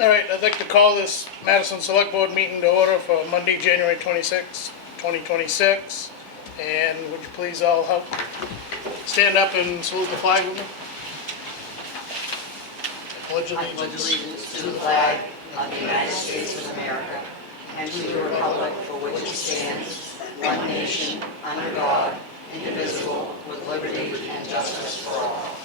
All right, I'd like to call this Madison Select Board meeting to order for Monday, January 26, 2026. And would you please all help stand up and salute the flag with me? Pledge I pledge allegiance to the flag of the United States of America and to the republic for which it stands, one nation, under God, indivisible, with liberty and justice for all.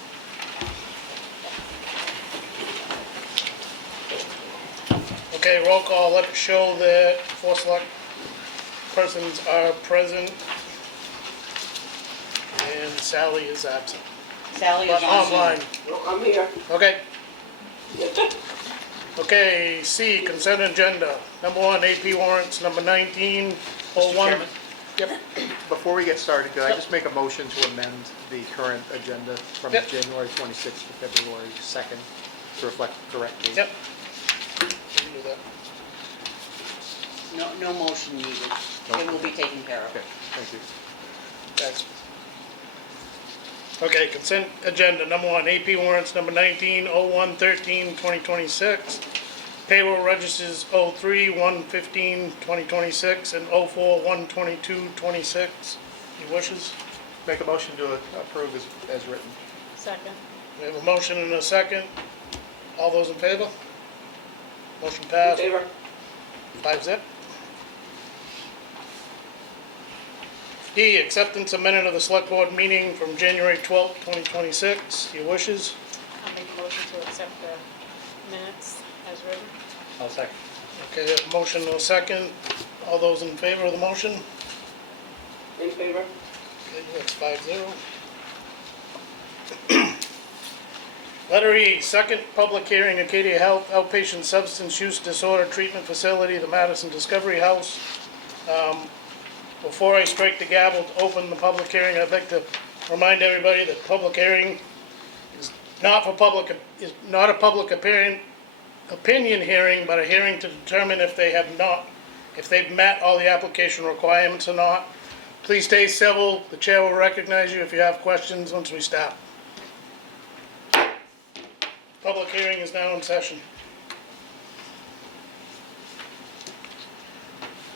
Okay, roll call. Let it show that 4 select persons are present and Sally is absent. Sally But is on online. Zoom. I'm here. Okay. Okay, C, consent agenda. Number 1, AP warrants, number 19, Mr. 01. Chairman, Yep. before we get started, could I Yep. just make a motion to amend the current agenda from Yep. January 26th to February 2nd to reflect the correct date? Yep. We can do that. No motion needed. It will be taken care of. Okay, thank you. Thanks. Okay, consent agenda, number 1, AP warrants, number 19, 0113, 2026. Payroll registers 03/115, 2026, and 04/122, 26. Your wishes? Make a motion to approve as written. Second. We have a motion and a second. All those in favor? Motion In passed. favor? 5-0. D, acceptance of minute of the select board meeting from January 12th, 2026. Your wishes? I'll make a motion to accept the minutes as written. I'll second. Okay, a motion and a second. All those in favor of the motion? In favor? Okay, that's 5-0. Letter E, second public hearing, Acadia Health Outpatient Substance Use Disorder Treatment Facility, the Madison Discovery House. Before I strike the gavel to open the public hearing, I'd like to remind everybody that public hearing is not a public opinion hearing, but a hearing to determine if they've met all the application requirements or not. Please stay civil. The chair will recognize you if you have questions once we start. Public hearing is now in session.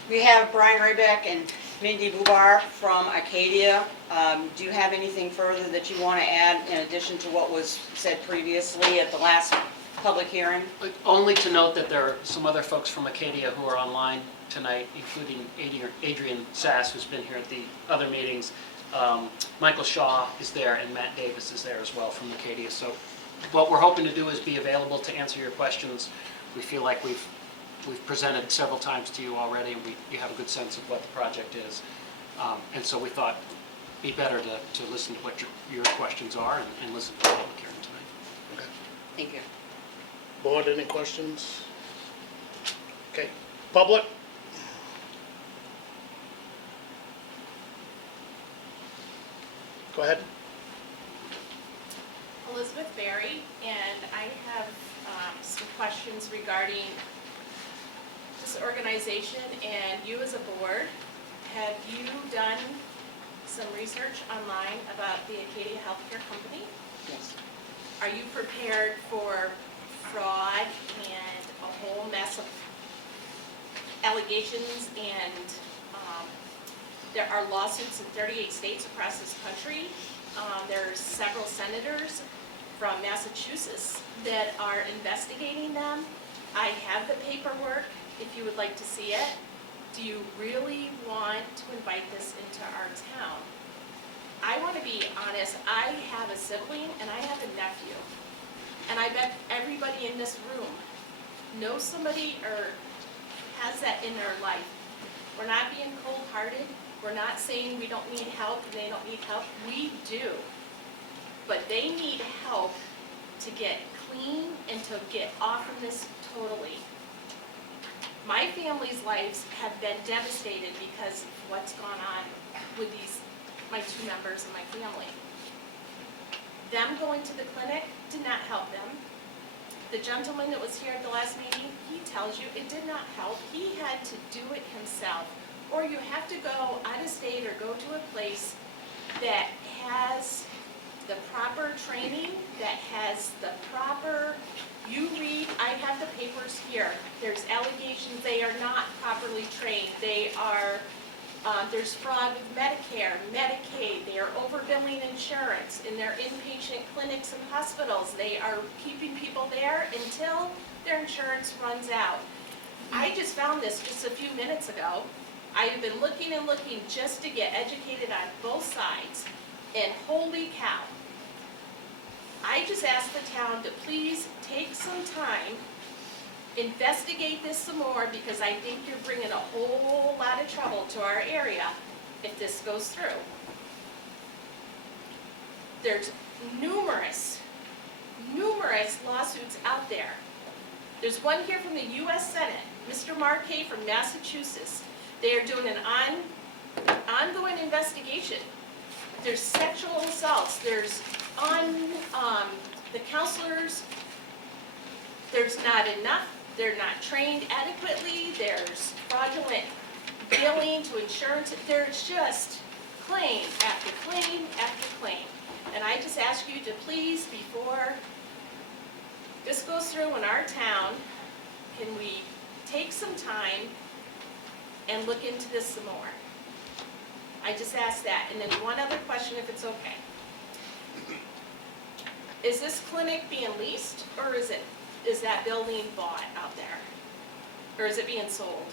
We have Brian Raybeck and Mindy Bubar from Acadia. Do you have anything further that you want to add in addition to what was said previously at the last public hearing? Only to note that there are some other folks from Acadia who are online tonight, including Adrian Sass, who's been here at the other meetings. Michael Shaw is there, and Matt Davis is there as well from Acadia. So what we're hoping to do is be available to answer your questions. We feel like we've presented several times to you already, and you have a good sense of what the project is. And so we thought it'd be better to listen to what your questions are and listen to the public hearing tonight. Okay. Thank you. Board, any questions? Okay. Public? Go ahead. Elizabeth Berry, and I have some questions regarding this organization and you as a board. Have you done some research online about the Acadia Healthcare Company? Yes. Are you prepared for fraud and a whole mess of allegations, and there are lawsuits in 38 states across this country. There's several senators from Massachusetts that are investigating them. I have the paperwork if you would like to see it. Do you really want to invite this into our town? I want to be honest, I have a sibling and I have a nephew. And I bet everybody in this room knows somebody or has that in their life. We're not being cold-hearted. We're not saying we don't need help and they don't need help. We do. But they need help to get clean and to get off of this totally. My family's lives have been devastated because of what's gone on with my 2 members in my family. Them going to the clinic did not help them. The gentleman that was here at the last meeting, he tells you it did not help. He had to do it himself. Or you have to go out of state or go to a place that has the proper training, that has the proper, you read, I have the papers workers here. There's allegations they are not properly trained. They are, there's fraud with Medicare, Medicaid. They are overbilling insurance in their inpatient clinics and hospitals. They are keeping people there until their insurance runs out. I just found this just a few minutes ago. I have been looking and looking just to get educated on both sides, and holy cow. I just asked the town to please take some time, investigate this some more, because I think you're bringing a whole lot of trouble to our area if this goes through. There's numerous lawsuits out there. There's one here from the US Senate, Mr. Marquet from Massachusetts. They are doing an ongoing investigation. There's sexual assaults, there's the counselors, there's not enough, they're not trained adequately, there's fraudulent billing to insurance, there's just claim after claim after claim. And I just ask you to please, before this goes through in our town, can we take some time and look into this some more? I just asked that. And then one other question, if it's okay. Is this clinic being leased, or is that building bought out there? Or is it being sold?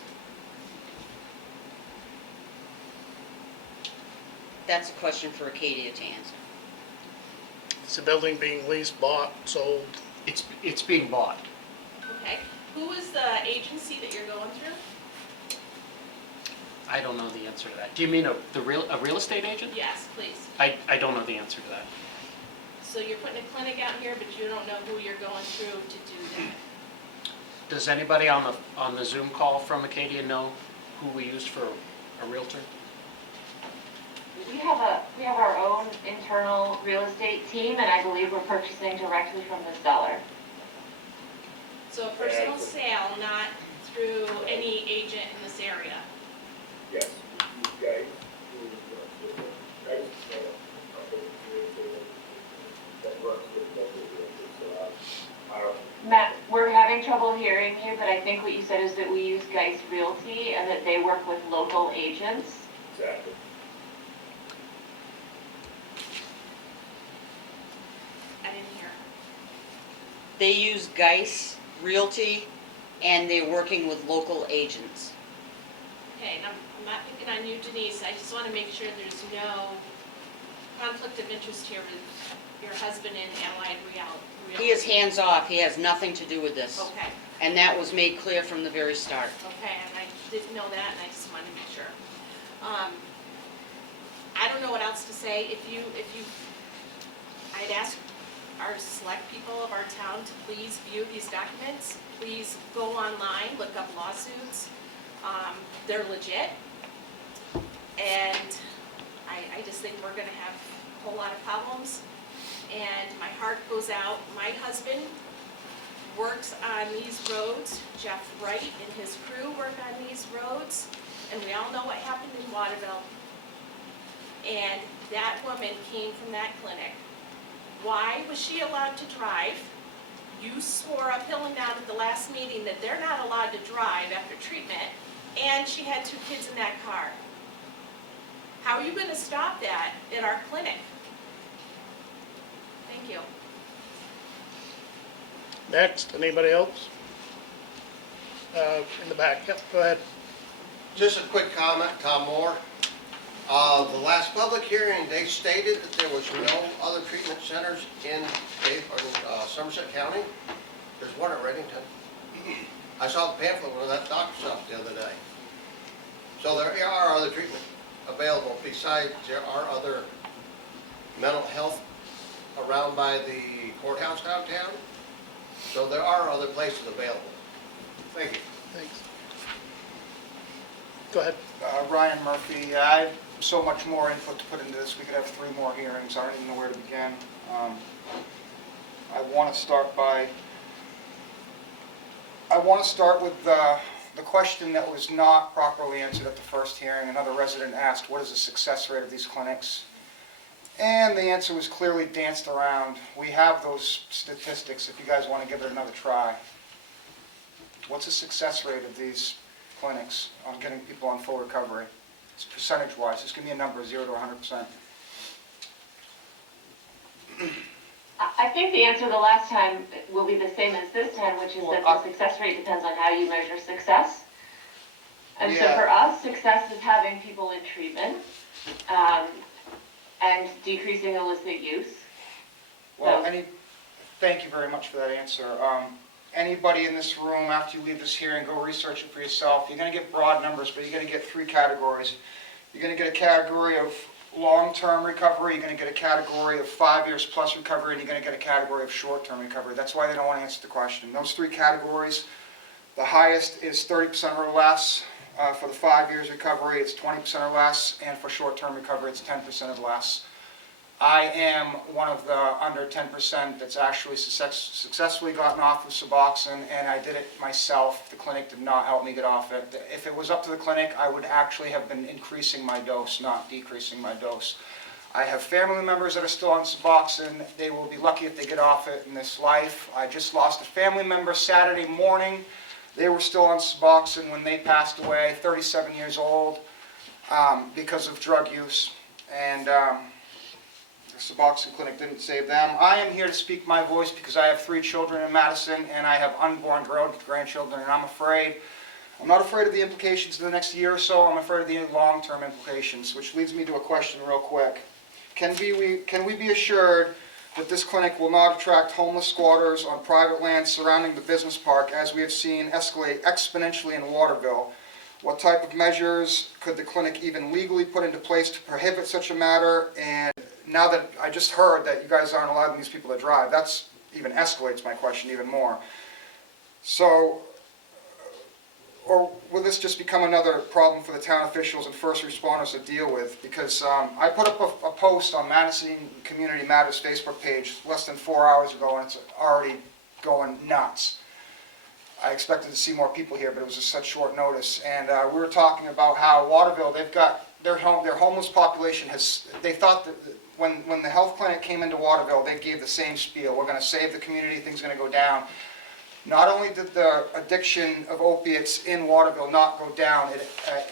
That's a question for Acadia to answer. Is the building being leased, bought, sold? It's being bought. Okay. Who is the agency that you're going through? I don't know the answer to that. Do you mean a real estate agent? Yes, please. I don't know the answer to that. So you're putting a clinic out here, but you don't know who you're going through to do that. Does anybody on the Zoom call from Acadia know who we used for a realtor? We have our own internal real estate team, and I believe we're purchasing directly from the seller. So a personal sale, not through any agent in this area. Yes, you guys, that works with that, so I don't. Matt, we're having trouble hearing you, but I think what you said is that we use Geis Realty and that they work with local agents. Exactly. I didn't hear. They use Geis Realty, and they're working with local agents. Okay, and I'm not picking on you, Denise, I just want to make sure there's no conflict of interest here with your husband and Allied Realty. He is hands-off, he has nothing to do with this. Okay, And that was made clear from the very start. okay, and I didn't know that, and I just wanted to make sure. I don't know what else to say. I'd ask our select people of our town to please view these documents. Please go online, look up lawsuits. They're legit. And I just think we're gonna have a whole lot of problems. And my heart goes out. My husband works on these roads. Jeff Wright and his crew work on these roads. And we all know what happened in Waterville. And that woman came from that clinic. Why was she allowed to drive? You swore up hill and down at the last meeting that they're not allowed to drive after treatment, and she had 2 kids in that car. How are you going to stop that at our clinic? Thank you. Next, anybody else? In the back, yep, go ahead. Just a quick comment, Tom Moore. The last public hearing, they stated that there was no other treatment centers in Somerset County. There's one at Reddington. I saw the pamphlet with that doctor's shop the other day. So there are other treatment available. Besides, there are other mental health around by the courthouse downtown. So there are other places available. Thank you. Thanks. Go ahead. Ryan Murphy. I have so much more input to put into this. We could have 3 more hearings. I don't even know where to begin. I want to start with the question that was not properly answered at the first hearing. Another resident asked, what is the success rate of these clinics? And the answer was clearly danced around. We have those statistics if you guys want to give it another try. What's the success rate of these clinics on getting people on full recovery? It's percentage-wise, just give me a number, 0 to 100%. I think the answer the last time will be the same as this time, which is that the success rate depends on how you measure success. And so Yeah. for us, success is having people in treatment, and decreasing illicit use. Well, So- thank you very much for that answer. Anybody in this room, after you leave this hearing, go research it for yourself. You're going to get broad numbers, but you're going to get 3 categories. You're going to get a category of long-term recovery, you're going to get a category of 5 years plus recovery, and you're going to get a category of short-term recovery. That's why they don't want to answer the question. Those 3 categories, the highest is 30% or less. For the 5 years recovery, it's 20% or less, and for short-term recovery, it's 10% or less. I am one of the under 10% that's actually successfully gotten off of Suboxone, and I did it myself. The clinic did not help me get off it. If it was up to the clinic, I would actually have been increasing my dose, not decreasing my dose. I have family members that are still on Suboxone. They will be lucky if they get off it in this life. I just lost a family member Saturday morning. They were still on Suboxone when they passed away, 37 years old, because of drug use. And the Suboxone clinic didn't save them. I am here to speak my voice because I have 3 children in Madison, and I have unborn grandchildren, and I'm not afraid of the implications in the next year or so. I'm afraid of the long-term implications, which leads me to a question real quick. Can we be assured that this clinic will not attract homeless squatters on private land surrounding the business park, as we have seen escalate exponentially in Waterville? What type of measures could the clinic even legally put into place to prohibit such a matter? And now that I just heard that you guys aren't allowing these people to drive, that's even escalates my question even more. So, or will this just become another problem for the town officials and first responders to deal with? Because I put up a post on Madison Community Matters Facebook page less than 4 hours ago, and it's already going nuts. I expected to see more people here, but it was just such short notice. And we were talking about how Waterville, they've got their homeless population they thought that when the health clinic came into Waterville, they gave the same spiel. We're going to save the community, things are going to go down. Not only did the addiction of opiates in Waterville not go down, it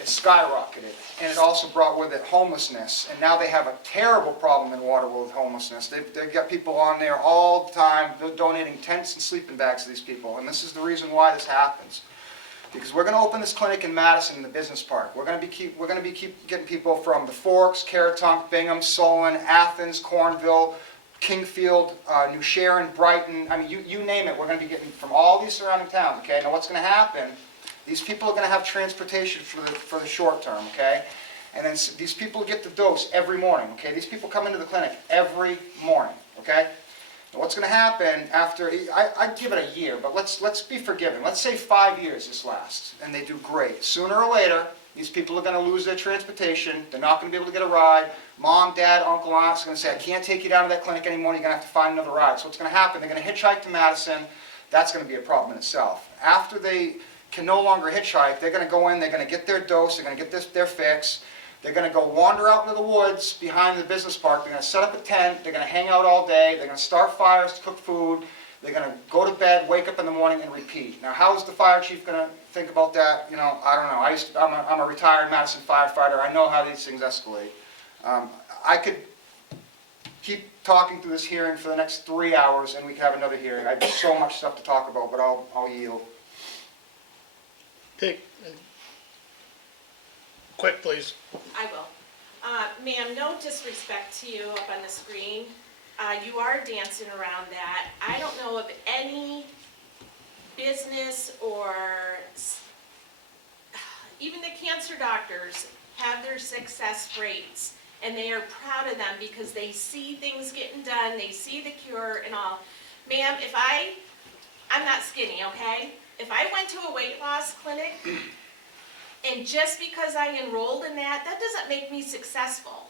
skyrocketed. And it also brought with it homelessness. And now they have a terrible problem in Waterville with homelessness. They've got people on there all the time. They're donating tents and sleeping bags to these people. And this is the reason why this happens. Because we're going to open this clinic in Madison in the business park. We're going to keep getting people from the Forks, Caratunk, Bingham, Solon, Athens, Cornville, Kingfield, New Sharon, Brighton, I mean, you name it, we're going to be getting from all these surrounding towns, okay? Now what's going to happen, these people are going to have transportation for the short term, okay? And then these people get the dose every morning, okay? These people come into the clinic every morning, okay? Now what's going to happen after, I'd give it a year, but let's be forgiving. Let's say 5 years this lasts, and they do great. Sooner or later, these people are going to lose their transportation. They're not going to be able to get a ride. Mom, dad, uncle, aunt are going to say, I can't take you down to that clinic anymore. You're going to have to find another ride. So what's going to happen? They're going to hitchhike to Madison. That's going to be a problem in itself. After they can no longer hitchhike, they're going to go in, they're going to get their dose, they're going to get their fix. They're going to go wander out into the woods behind the business park. They're going to set up a tent. They're going to hang out all day. They're going to start fires to cook food. They're going to go to bed, wake up in the morning, and repeat. Now, how is the fire chief going to think about that? You know, I don't know. I'm a retired Madison firefighter. I know how these things escalate. I could keep talking through this hearing for the next 3 hours, and we could have another hearing. I have so much stuff to talk about, but I'll yield. Quick, please. I will. Ma'am, no disrespect to you up on the screen. You are dancing around that. I don't know of any business or even the cancer doctors have their success rates, and they are proud of them because they see things getting done, they see the cure and all. Ma'am, I'm not skinny, okay? If I went to a weight loss clinic, and just because I enrolled in that doesn't make me successful,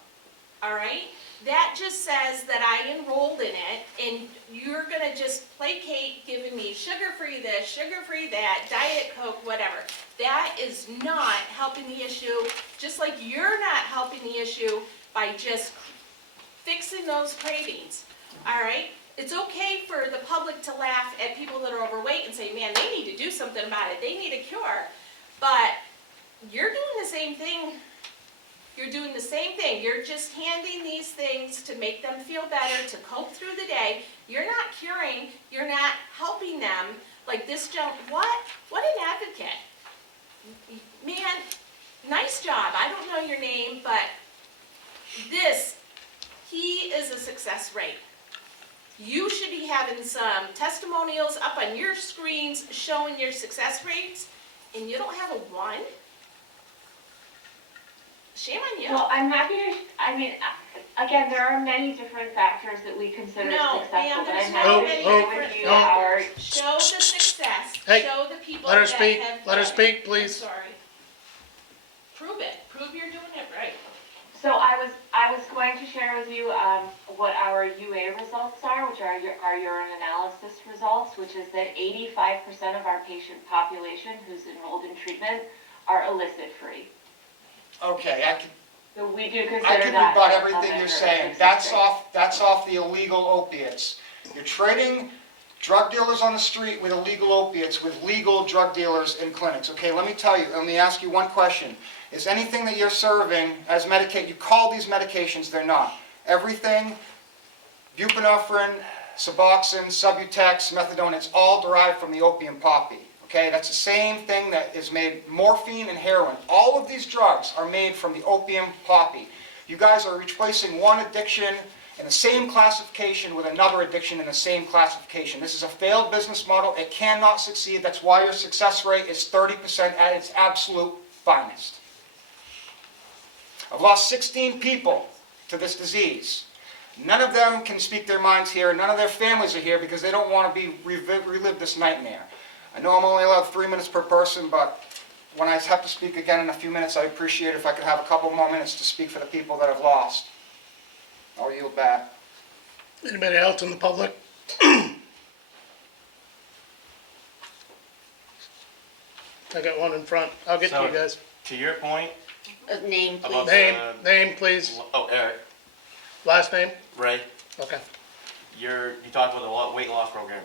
all right? That just says that I enrolled in it, and you're gonna just placate giving me sugar-free this, sugar-free that, Diet Coke, whatever. That is not helping the issue, just like you're not helping the issue by just fixing those cravings, all right? it's okay for the public to laugh at people that are overweight and say, man, they need to do something about it, they need a cure. But you're doing the same thing. You're doing the same thing. You're just handing these things to make them feel better, to cope through the day. You're not curing, you're not helping them. Like this what an advocate. Man, nice job. I don't know your name, but he is a success rate. You should be having some testimonials up on your screens showing your success rates, and you don't have a 1? Shame on you. Well, I'm happy to, again, there are many different factors that we consider No, successful, ma'am, but there's I'm no happy to many share different with you factors. our, Show the success. Hey, Show the people let her that speak. have Let her done it. speak, I'm please. sorry. Prove it. Prove you're doing it right. so I was going to share with you, what our UA results are, which are our urine analysis results, which is that 85% of our patient population who's enrolled in treatment are illicit free. Okay, So we do I consider can that. rebut a everything you're measure of saying. success rate. That's off the illegal opiates. You're trading drug dealers on the street with illegal opiates with legal drug dealers in clinics. Okay, let me ask you one question. Is anything that you're serving as you call these medications, they're not. Everything, buprenorphine, Suboxone, Subutex, methadone, it's all derived from the opium poppy. Okay, that's the same thing that is made, morphine and heroin. All of these drugs are made from the opium poppy. You guys are replacing one addiction in the same classification with another addiction in the same classification. This is a failed business model. It cannot succeed. That's why your success rate is 30% at its absolute finest. I've lost 16 people to this disease. None of them can speak their minds here. None of their families are here because they don't want to relive this nightmare. I know I'm only allowed 3 minutes per person, but when I have to speak again in a few minutes, I'd appreciate it if I could have a couple more minutes to speak for the people that I've lost. I'll yield back. Anybody else in the public? I got one in front. I'll get to you guys. To your point Name, about please. Name, please. oh, Eric, Last name? Ray, Okay. you talked about the weight loss program.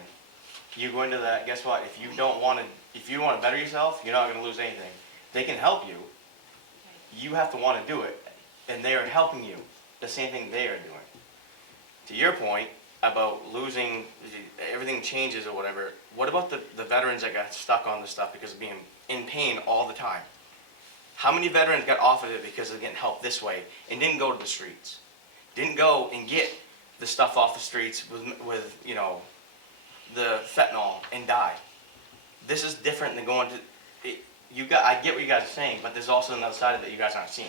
You go into that, guess what? If you want to better yourself, you're not going to lose anything. They can help you. You have to want to do it. And they are helping you. The same thing they are doing. To your point about losing, everything changes or whatever, what about the veterans that got stuck on this stuff because of being in pain all the time? How many veterans got off of it because of getting help this way and didn't go to the streets? Didn't go and get the stuff off the streets with the fentanyl and die. This is different than going to, I get what you guys are saying, but there's also another side of it that you guys aren't seeing.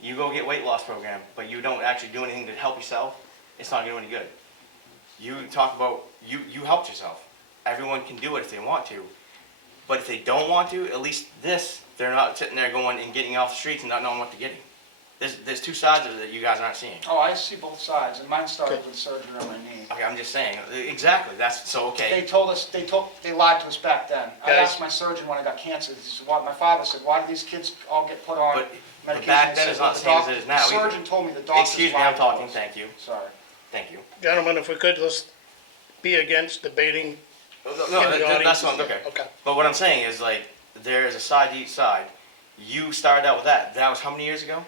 You go get weight loss program, but you don't actually do anything to help yourself, it's not going to do any good. You talk about, you helped yourself. Everyone can do it if they want to, but if they don't want to, at least they're not sitting there going and getting off the streets and not knowing what they're getting. There's two sides of it that you guys aren't seeing. Oh, I see both sides, and mine started with surgery on my knee. Okay, I'm just saying, exactly, that's, so okay. They lied to us back then. I Guys. asked my surgeon when I got cancer, this is what my father said, why do these kids all get put on But medication? back He then said, is not "The the same as doc- it is now The either." surgeon told me the doctors Excuse me, lied I'm to talking, us. thank you, Sorry. thank you. Gentlemen, if we could, let's be against debating. No, in the that's audience. what, okay. Okay. But what I'm saying is like, there is a side to each side. You started out with that was how many years ago?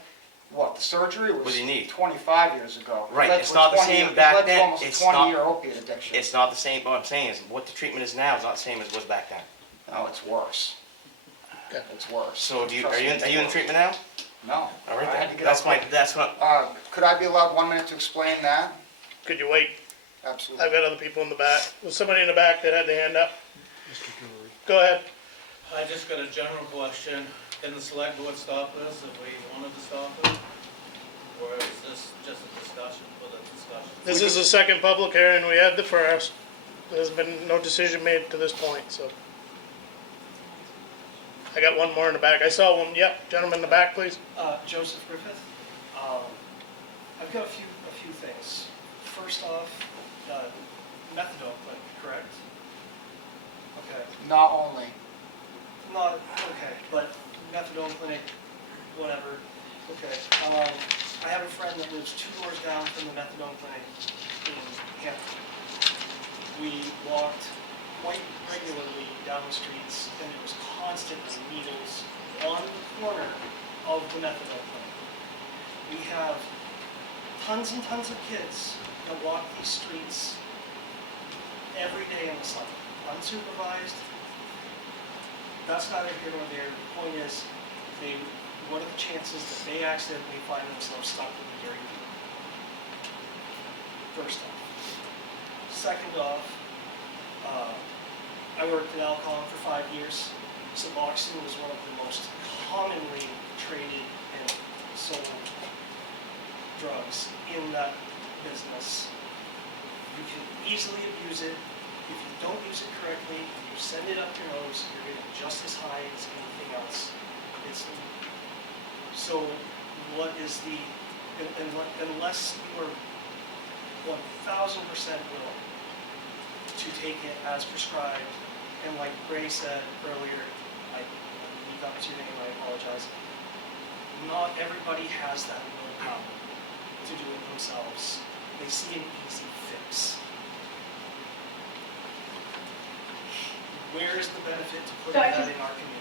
What, the surgery was With your knee. 25 years ago. It Right, led it's to a not the 20 same it back led to then. almost a It's 20-year not- opiate addiction. It's not the same, what I'm saying is, what the treatment is now is not the same as it was back then. No, it's worse. Okay. It's worse. So are you Trust me, it's in the worse. treatment now? No. All right I had then, to get that's up- what, Could I be allowed 1 minute to explain that? Could you wait? Absolutely. I've got other people in the back. Was somebody in the back that had their hand up? Mr. Drury. Go ahead. I just got a general question. Can the select board stop this if we wanted to stop it? Or is this just a discussion for the discussion? This is the second public hearing. We had the first. There's been no decision made to this point, so. I got one more in the back. I saw one. Yep, gentleman in the back, please. Joseph Griffith. I've got a few things. First off, methadone clinic, correct? Okay. Not only. Not, okay, but methadone clinic, whatever. Okay. I have a friend that lives 2 doors down from the methadone clinic in Hampton. We walked quite regularly down the streets, and there was constantly needles on the corner of the methadone clinic. We have tons and tons of kids that walk these streets every day in the summer, unsupervised. That's neither here nor there. The point is, what are the chances that they accidentally find themselves stuck with the dirty pool? First off. Second off, I worked in alcohol for 5 years. Suboxone was one of the most commonly traded and sold drugs in that business. You can easily abuse it. If you don't use it correctly, if you send it up your nose, you're going to be just as high as anything else. So what is the, unless you are 1,000% willing to take it as prescribed, and like Ray said earlier, I believe that was your name, I apologize, not everybody has that willpower to do it themselves. They see an easy fix. Where is the benefit to putting that in our community?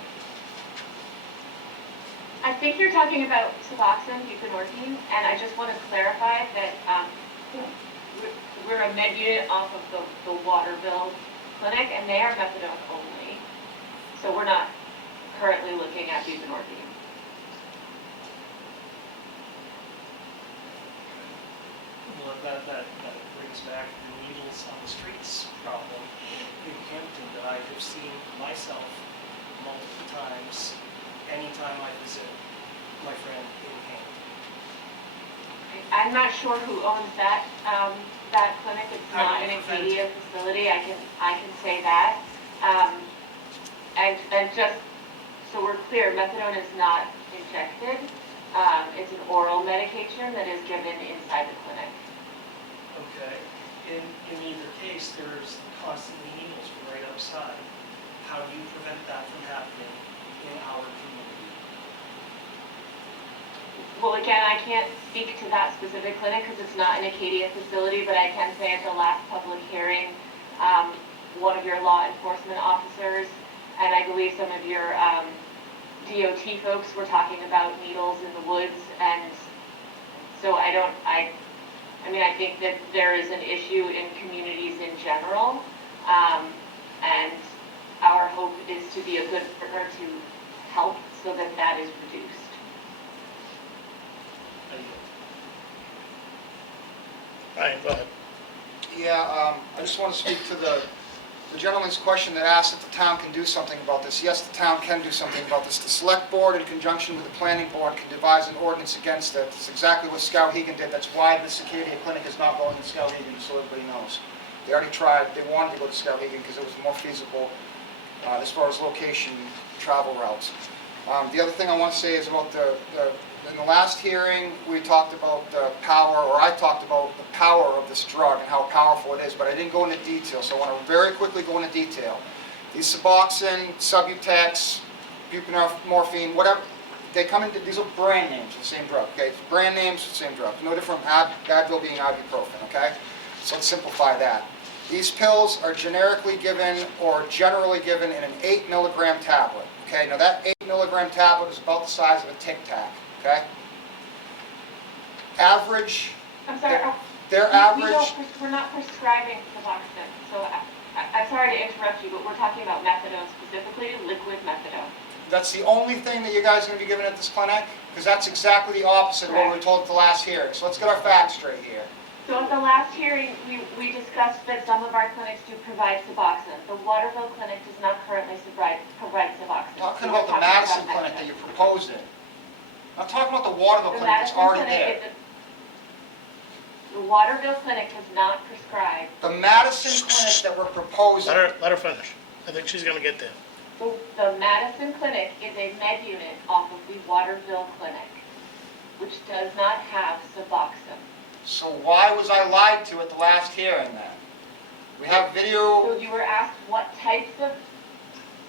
I think you're talking about Suboxone, buprenorphine, and I just want to clarify that we're a med unit off of the Waterville clinic, and they are methadone only. So we're not currently looking at buprenorphine. Well, that brings back the needles on the streets problem in Hampton that I have seen myself multiple times anytime I visit my friend in Hampton. I'm not sure who owns that clinic. It's not an Acadia facility. I can say that. And just so we're clear, methadone is not injected. It's an oral medication that is given inside the clinic. Okay. In either case, there's constantly needles right outside. How do you prevent that from happening in our community? Well, again, I can't speak to that specific clinic because it's not an Acadia facility, but I can say at the last public hearing, one of your law enforcement officers, and I believe some of your DOT folks were talking about needles in the woods, and so I think that there is an issue in communities in general, and our hope is to be a good partner to help so that that is reduced. Ryan, go ahead. Yeah, I just want to speak to the gentleman's question that asked if the town can do something about this. Yes, the town can do something about this. The select board, in conjunction with the planning board, can devise an ordinance against it. It's exactly what Skowhegan did. That's why the Acadia Clinic is not going to Skowhegan, so everybody knows. They already tried. They wanted to go to Skowhegan because it was more feasible as far as location, travel routes. The other thing I want to say is about in the last hearing, we talked about the power, or I talked about the power of this drug and how powerful it is, but I didn't go into detail, so I want to very quickly go into detail. These Suboxone, Subutex, buprenorphine, whatever, they come into, these are brand names of the same drug, okay? Brand names of the same drug, no different from Advil being ibuprofen, okay? So let's simplify that. These pills are generically given or generally given in an 8 milligram tablet, okay? Now that 8 milligram tablet is about the size of a Tic Tac. Okay? Average. I'm sorry. Their average. We're not prescribing Suboxone, so I'm sorry to interrupt you, but we're talking about methadone specifically, liquid methadone. That's the only thing that you guys are going to be given at this clinic? Because that's exactly the opposite of what we were told at the last hearing. So let's get our facts straight here. So at the last hearing, we discussed that some of our clinics do provide Suboxone. The Waterville Clinic does not currently provide Suboxone. I'm talking about the Madison Clinic that you're proposing. I'm talking about the Waterville Clinic that's already there. The Waterville Clinic does not prescribe. The Madison Clinic that we're proposing. Let her finish. I think she's gonna get there. The Madison Clinic is a med unit off of the Waterville Clinic, which does not have Suboxone. So why was I lied to at the last hearing then? We have video. So you were asked what types of,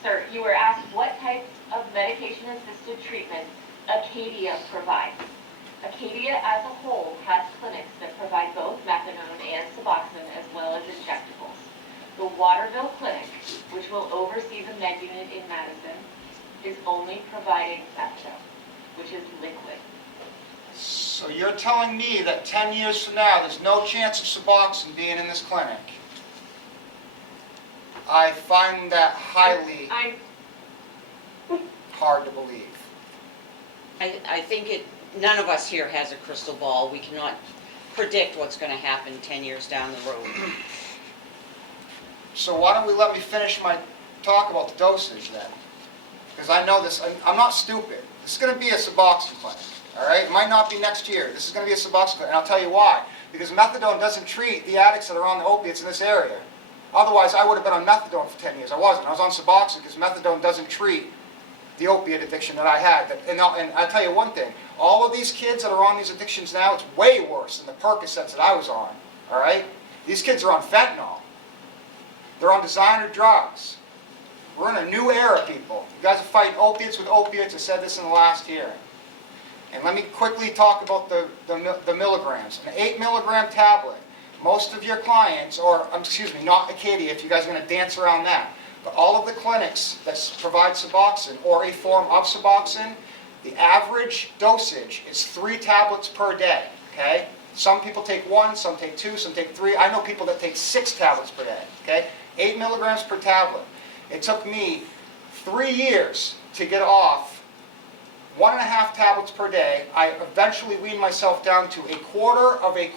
sir, you were asked what types of medication-assisted treatment Acadia provides. Acadia as a whole has clinics that provide both methadone and Suboxone as well as injectables. The Waterville Clinic, which will oversee the med unit in Madison, is only providing methadone, which is liquid. So you're telling me that 10 years from now, there's no chance of Suboxone being in this clinic? I find that highly hard to believe. I think none of us here has a crystal ball. We cannot predict what's going to happen 10 years down the road. So why don't we let me finish my talk about the dosage then? Because I know this, I'm not stupid. This is going to be a Suboxone clinic, all right? It might not be next year. This is going to be a Suboxone clinic, and I'll tell you why. Because methadone doesn't treat the addicts that are on the opiates in this area. Otherwise, I would have been on methadone for 10 years. I wasn't. I was on Suboxone because methadone doesn't treat the opiate addiction that I had. And I'll tell you one thing. All of these kids that are on these addictions now, it's way worse than the Percocets that I was on, all right? These kids are on fentanyl. They're on designer drugs. We're in a new era, people. You guys are fighting opiates with opiates. I said this in the last hearing. And let me quickly talk about the milligrams. An 8 milligram tablet. Most of your clients, or excuse me, not Acadia, if you guys are going to dance around that, but all of the clinics that provide Suboxone or a form of Suboxone, the average dosage is 3 tablets per day, okay? Some people take 1, some take 2, some take 3. I know people that take 6 tablets per day, okay? 8 milligrams per tablet. It took me 3 years to get off 1.5 tablets per day. I eventually weaned myself down to a quarter of a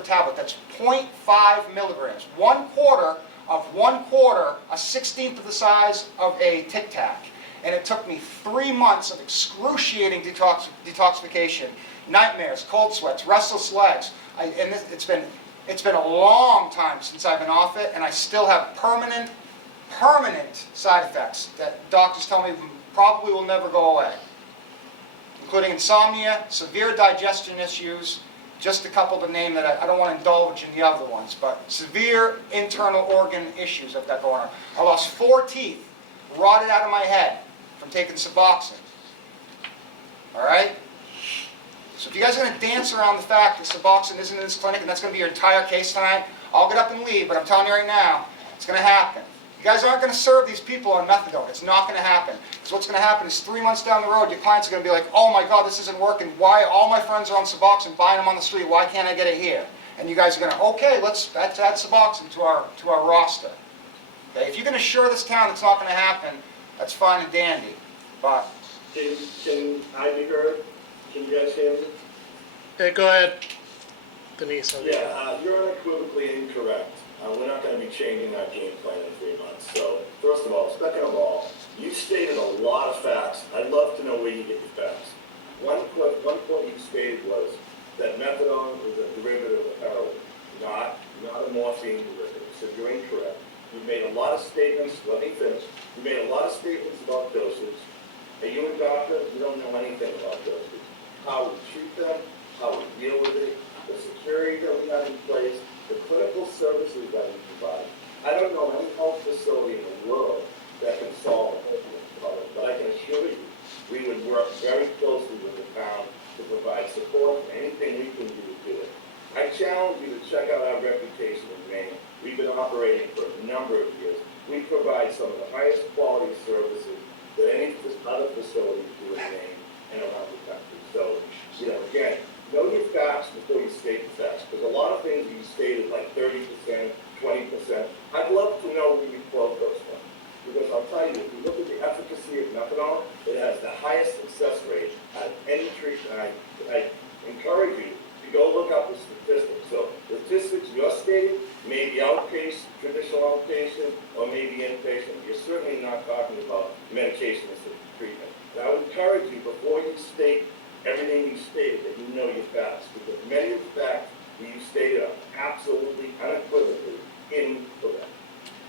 tablet. That's 0.5 milligrams. 1/4 of 1/4, a 16th of the size of a Tic Tac. And it took me 3 months of excruciating detoxification, nightmares, cold sweats, restless legs. It's been a long time since I've been off it, and I still have permanent side effects that doctors tell me probably will never go away, including insomnia, severe digestion issues, just a couple to name that I don't want to indulge in the other ones, but severe internal organ issues I've got going on. I lost 4 teeth, rotted out of my head from taking Suboxone. All right? So if you guys are going to dance around the fact that Suboxone isn't in this clinic and that's going to be your entire case tonight, I'll get up and leave, but I'm telling you right now, it's going to happen. You guys aren't going to serve these people on methadone. It's not going to happen. Because what's going to happen is 3 months down the road, your clients are going to be like, oh my God, this isn't working. Why? All my friends are on Suboxone, buying them on the street. Why can't I get it here? And you guys are going to, okay, let's add Suboxone to our roster. Okay? If you can assure this town it's not going to happen, that's fine and dandy. But Can I be heard? Can you guys hear me? Hey, go ahead, Denise. Yeah, you're unequivocally incorrect. We're not going to be changing our game plan in 3 months. So, first of all, second of all, you stated a lot of facts. I'd love to know where you get your facts. One point you stated was that methadone is a derivative of heroin, not a morphine derivative. So you're incorrect. You made a lot of statements. Let me finish. You made a lot of statements about dosage. Are you a doctor? You don't know anything about dosage. How we treat them, how we deal with it, the security that we have in place, the clinical services that we provide. I don't know any health facility in the world that can solve a opiate problem, but I can assure you, we would work very closely with the town to provide support and anything we can do to do it. I challenge you to check out our reputation in Maine. We've been operating for a number of years. We provide some of the highest quality services that any other facilities do in Maine and around the country. So, again, know your facts before you state the facts, because a lot of things you stated, like 30%, 20%, I'd love to know where you quote those from. Because I'll tell you, if you look at the efficacy of methadone, it has the highest success rate out of any treatment. I encourage you to go look up the statistics. So the statistics you're stating may be outpatient, traditional outpatient, or maybe inpatient. You're certainly not talking about medication-assisted treatment. And I would encourage you, before you state everything you stated, that you know your facts, because many of the facts that you stated are absolutely, unequivocally incorrect.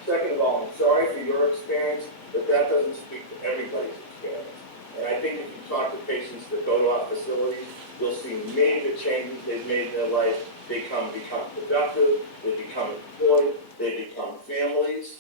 Second of all, I'm sorry for your experience, but that doesn't speak to everybody's experience. And I think if you talk to patients that go to our facilities, you'll see major changes they've made in their life. They become productive, they become employed, they become families,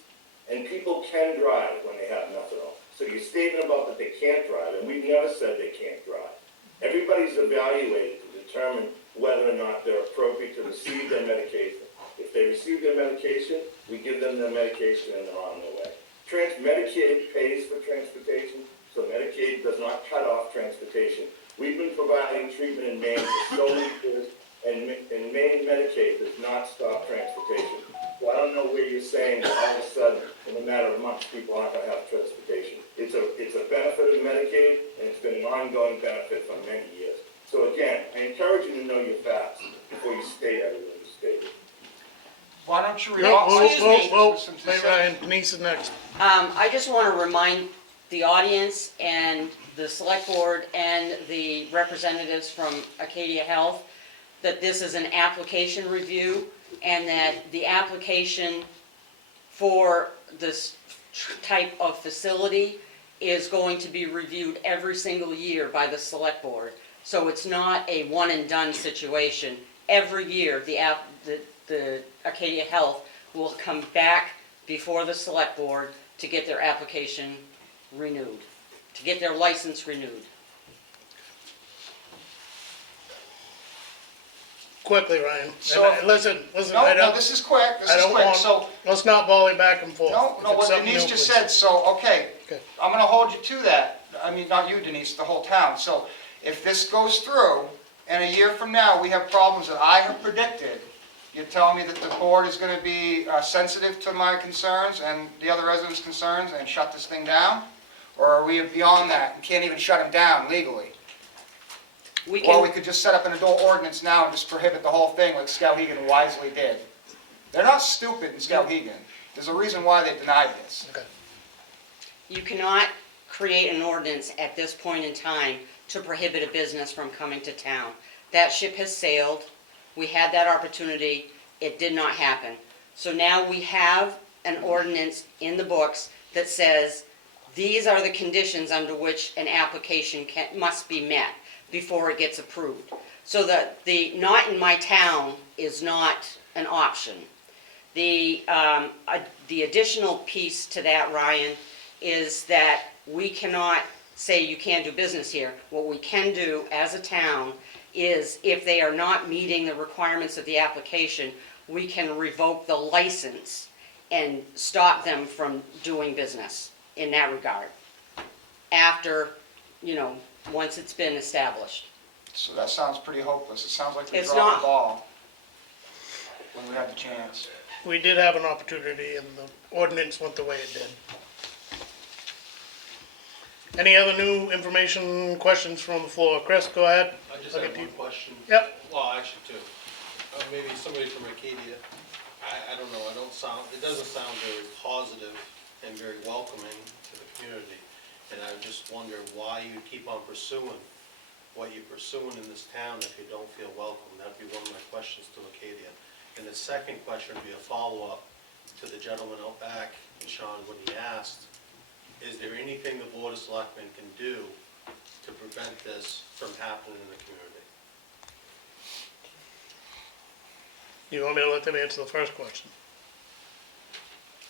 and people can drive when they have methadone. So your statement about that they can't drive, and we've never said they can't drive. Everybody's evaluated to determine whether or not they're appropriate to receive their medication. If they receive their medication, we give them their medication and they're on their way. Medicaid pays for transportation, so Medicaid does not cut off transportation. We've been providing treatment in Maine for so many years, and Maine Medicaid does not stop transportation. So I don't know where you're saying that all of a sudden, in a matter of months, people aren't going to have transportation. It's a benefit of Medicaid, and it's been an ongoing benefit for many years. So again, I encourage you to know your facts before you state everything you stated. Why don't you read Whoa, off whoa, some whoa, some- wait, Ryan, Denise is next. I just want to remind the audience and the select board and the representatives from Acadia Health that this is an application review and that the application for this type of facility is going to be reviewed every single year by the select board. So it's not a one and done situation. Every year, the Acadia Health will come back before the select board to get their application renewed, to get their license renewed. Quickly, Ryan. So- And listen, No, I no, don't, this is quick, this I is don't quick, want, so, let's not volley back and forth. no, If no, it's what something Denise new, just please. said, so, okay. Okay. I'm gonna hold you to that, I mean, not you, Denise, the whole town, so if this goes through, and a year from now, we have problems that I have predicted, you're telling me that the board is gonna be sensitive to my concerns and the other residents' concerns and shut this thing down? Or are we beyond that and can't even shut them down legally? We Or we can, could just set up an adult ordinance now and just prohibit the whole thing like Skowhegan wisely did. They're not stupid in Skowhegan. There's a reason why they denied this. Okay. you cannot create an ordinance at this point in time to prohibit a business from coming to town. That ship has sailed. We had that opportunity. It did not happen. So now we have an ordinance in the books that says these are the conditions under which an application must be met before it gets approved. So that the not in my town is not an option. The additional piece to that, Ryan, is that we cannot say you can't do business here. What we can do as a town is if they are not meeting the requirements of the application, we can revoke the license and stop them from doing business in that regard. After, once it's been established. So that sounds pretty hopeless. It sounds like we It's dropped not. the ball when we had the chance. We did have an opportunity and the ordinance went the way it did. Any other new information, questions from the floor? Chris, go ahead. I just I'll have get to one you. question. Yep. Well, actually two. Maybe somebody from Acadia. I don't know, it doesn't sound very positive and very welcoming to the community. And I just wonder why you keep on pursuing what you're pursuing in this town if you don't feel welcome. That'd be one of my questions to Acadia. And the second question would be a follow-up to the gentleman out back, and Sean, when he asked, is there anything the Board of Selectmen can do to prevent this from happening in the community? You want me to let them answer the first question?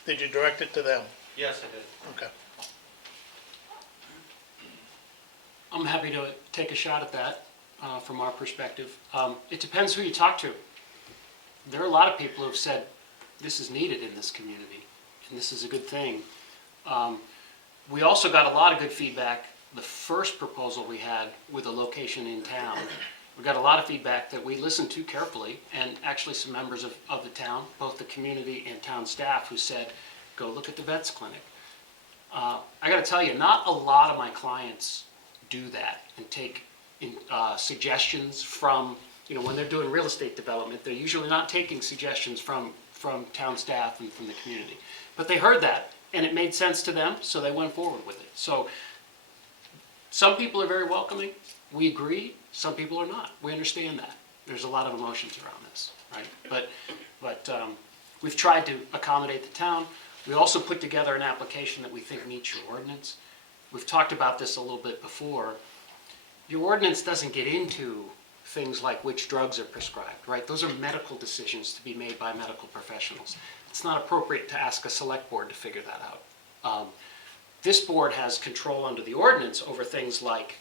Did you direct it to them? Yes, I did. Okay. I'm happy to take a shot at that from our perspective. It depends who you talk to. There are a lot of people who have said this is needed in this community, and this is a good thing. We also got a lot of good feedback. The first proposal we had with a location in town, we got a lot of feedback that we listened to carefully, and actually some members of the town, both the community and town staff, who said, go look at the vet's clinic. I got to tell you, not a lot of my clients do that and take suggestions from, when they're doing real estate development, they're usually not taking suggestions from town staff and from the community. But they heard that, and it made sense to them, so they went forward with it. So some people are very welcoming. We agree. Some people are not. We understand that. There's a lot of emotions around this, right? But we've tried to accommodate the town. We also put together an application that we think meets your ordinance. We've talked about this a little bit before. Your ordinance doesn't get into things like which drugs are prescribed, right? Those are medical decisions to be made by medical professionals. It's not appropriate to ask a select board to figure that out. This board has control under the ordinance over things like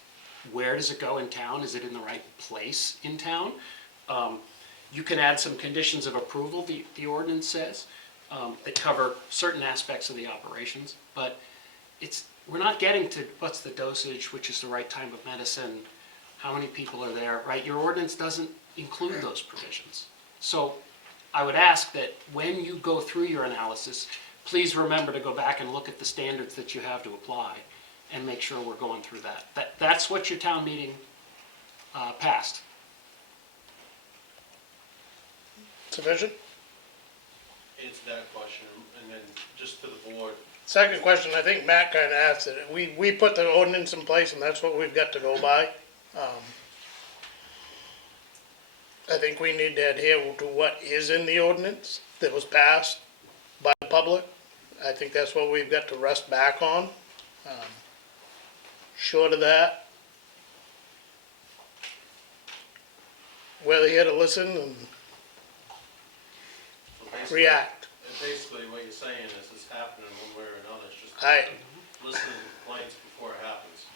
where does it go in town? Is it in the right place in town? You can add some conditions of approval, the ordinance says, that cover certain aspects of the operations, but we're not getting to what's the dosage, which is the right time of medicine, how many people are there, right? Your ordinance doesn't include those provisions. So I would ask that when you go through your analysis, please remember to go back and look at the standards that you have to apply and make sure we're going through that. That's what your town meeting passed. Sufficient? Answer that question, and then just to the board. Second question, I think Matt kinda asked it, we put the ordinance in place and that's what we've got to go by. I think we need to adhere to what is in the ordinance that was passed by the public. I think that's what we've got to rest back on. Short of that, we're here to listen and So basically- react. Basically, what you're saying is it's happening one way or another, it's just I, listen to complaints before it happens.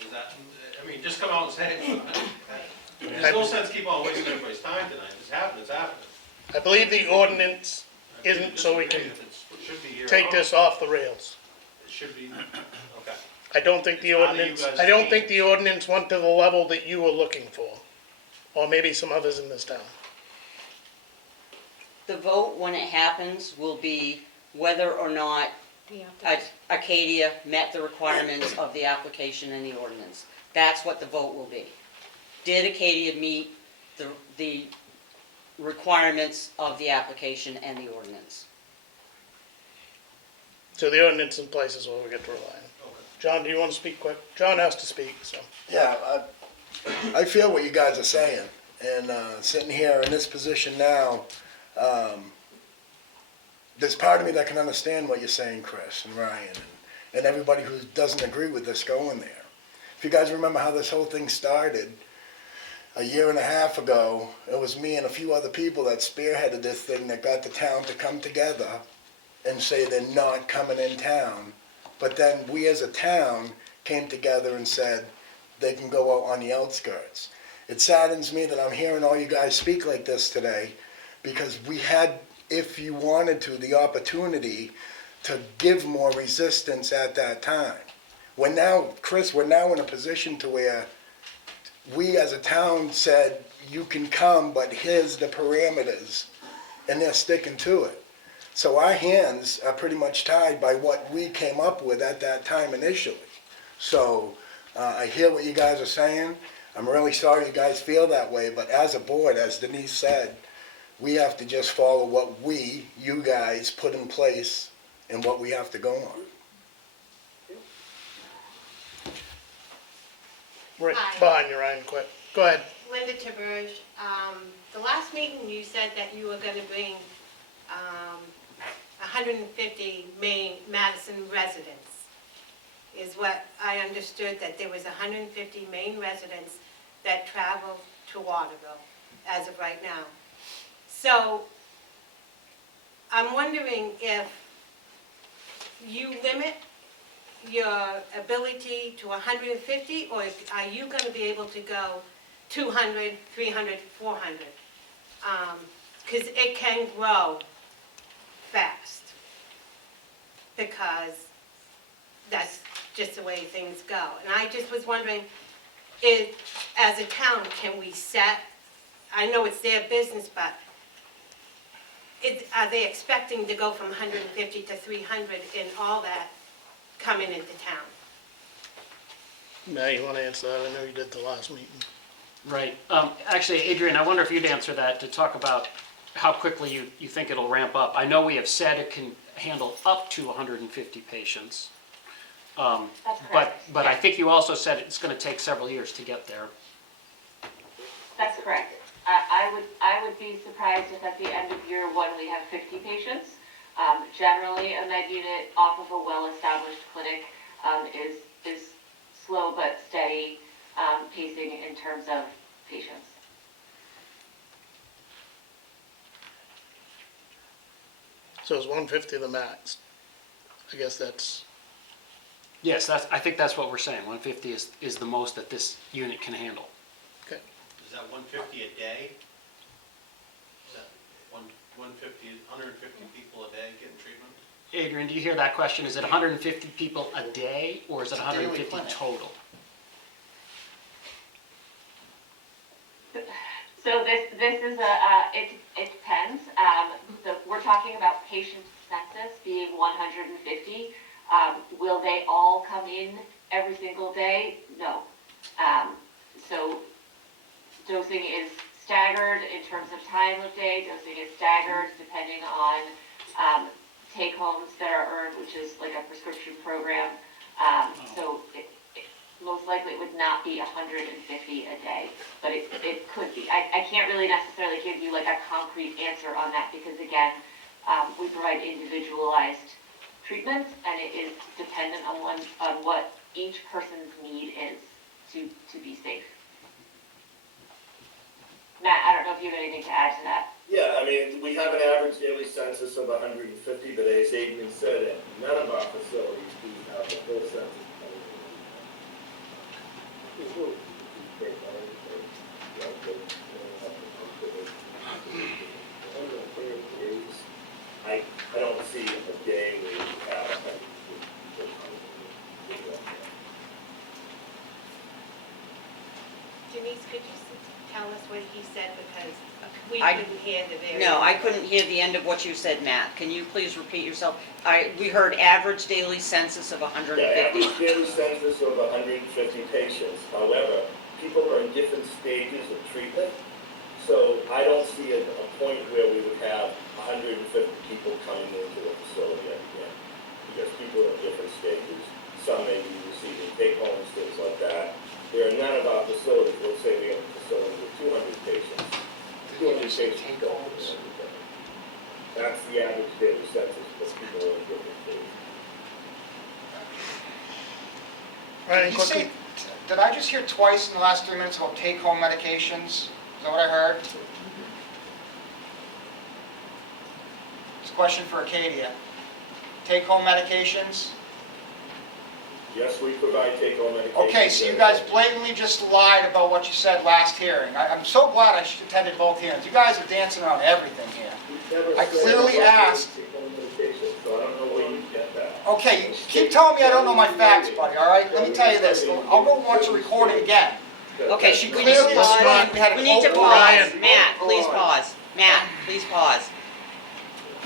Is that, I mean, just come out and say it. There's no sense keep on wasting everybody's time tonight, it's happening, it's happening. I believe the ordinance isn't so we can It should be here. take this off the rails. It should be, okay. I don't think the It's out of you ordinance, guys' I don't think hands. the ordinance went to the level that you were looking for, or maybe some others in this town. The vote, when it happens, will be whether or not Acadia met the requirements of the application and the ordinance. That's what the vote will be. Did Acadia meet the requirements of the application and the ordinance? So the ordinance in place is what we get to rely on. John, do you want to speak quick? John has to speak, so. Yeah, I feel what you guys are saying, and sitting here in this position now, there's part of me that can understand what you're saying, Chris and Ryan, and everybody who doesn't agree with this going there. If you guys remember how this whole thing started, a year and a half ago, it was me and a few other people that spearheaded this thing that got the town to come together and say they're not coming in town. But then we as a town came together and said they can go out on the outskirts. It saddens me that I'm hearing all you guys speak like this today, because we had, if you wanted to, the opportunity to give more resistance at that time. We're now, Chris, we're now in a position to where we as a town said, you can come, but here's the parameters, and they're sticking to it. So our hands are pretty much tied by what we came up with at that time initially. So I hear what you guys are saying. I'm really sorry you guys feel that way, but as a board, as Denise said, we have to just follow what you guys put in place and what we have to go on. Right Hi. behind you, Ryan, quick. Go ahead. Linda Tiberge. The last meeting you said that you were going to bring 150 Madison residents, is what I understood, that there was 150 Maine residents that travel to Waterville as of right now. So I'm wondering if you limit your ability to 150, or are you going to be able to go 200, 300, 400? Because it can grow fast, because that's just the way things go. And I just was wondering, as a town, can we set, I know it's their business, but are they expecting to go from 150 to 300 and all that coming into town? Now you want to answer that? I know you did the last meeting. Right. Actually, Adrian, I wonder if you'd answer that, to talk about how quickly you think it'll ramp up. I know we have said it can handle up to 150 patients. That's correct. But I think you also said it's going to take several years to get there. That's correct. I would be surprised if at the end of year one we have 50 patients. Generally, a med unit off of a well-established clinic is slow but steady pacing in terms of patients. So it's 150 the max. I guess that's Yes, I think that's what we're saying. 150 is the most that this unit can handle. Is that 150 a day? Is that 150 people a day getting treatment? Adrian, do you hear that question? Is it 150 people a day, or is it It's a daily 150 clinic. total? So this is it depends. We're talking about patient census being 150. Will they all come in every single day? No. So dosing is staggered in terms of time of day. Dosing is staggered depending on take homes that are earned, which is like a prescription program. So most likely it would not be 150 a day, but it could be. I can't really necessarily give you like a concrete answer on that because again, we provide individualized treatments and it is dependent on what each person's need is to be safe. Matt, I don't know if you have anything to add to that. Yeah, I mean, we have an average daily census of 150, but as Adrian said, none of our facilities do have the full census. I don't see a day where you have 150 people. Denise, could you tell us what he said, because we I- couldn't hear the very. No, I couldn't hear the end of what you said, Matt. Can you please repeat yourself? We heard average daily census of Yeah, 150. average daily census of 150 patients. However, people are in different stages of treatment, so I don't see a point where we would have 150 people coming into the facility at the end. Because people are in different stages. Some may be receiving take-homes, things like that. There are none of our facilities, let's say we have a facility with 200 patients. 200 patients don't have everything. That's the average daily census, but people are in different stages. Ryan, Did you say, quickly. did I just hear twice in the last 3 minutes about take-home medications? Is that what I heard? It's a question for Acadia. Take-home medications? Yes, we provide take-home medication. Okay, so you guys blatantly just lied about what you said last hearing. I'm so glad I attended both hearings. You guys are dancing around everything here. I clearly asked. Take-home medication, so I don't know where you get that. Okay, you keep telling me I don't know my facts, buddy, all right? Let me tell you this. I'll go watch the recording again. Okay, She we clearly need to pause. described we had an We need to open pause. Ryan. Matt, please pause. Matt, please pause.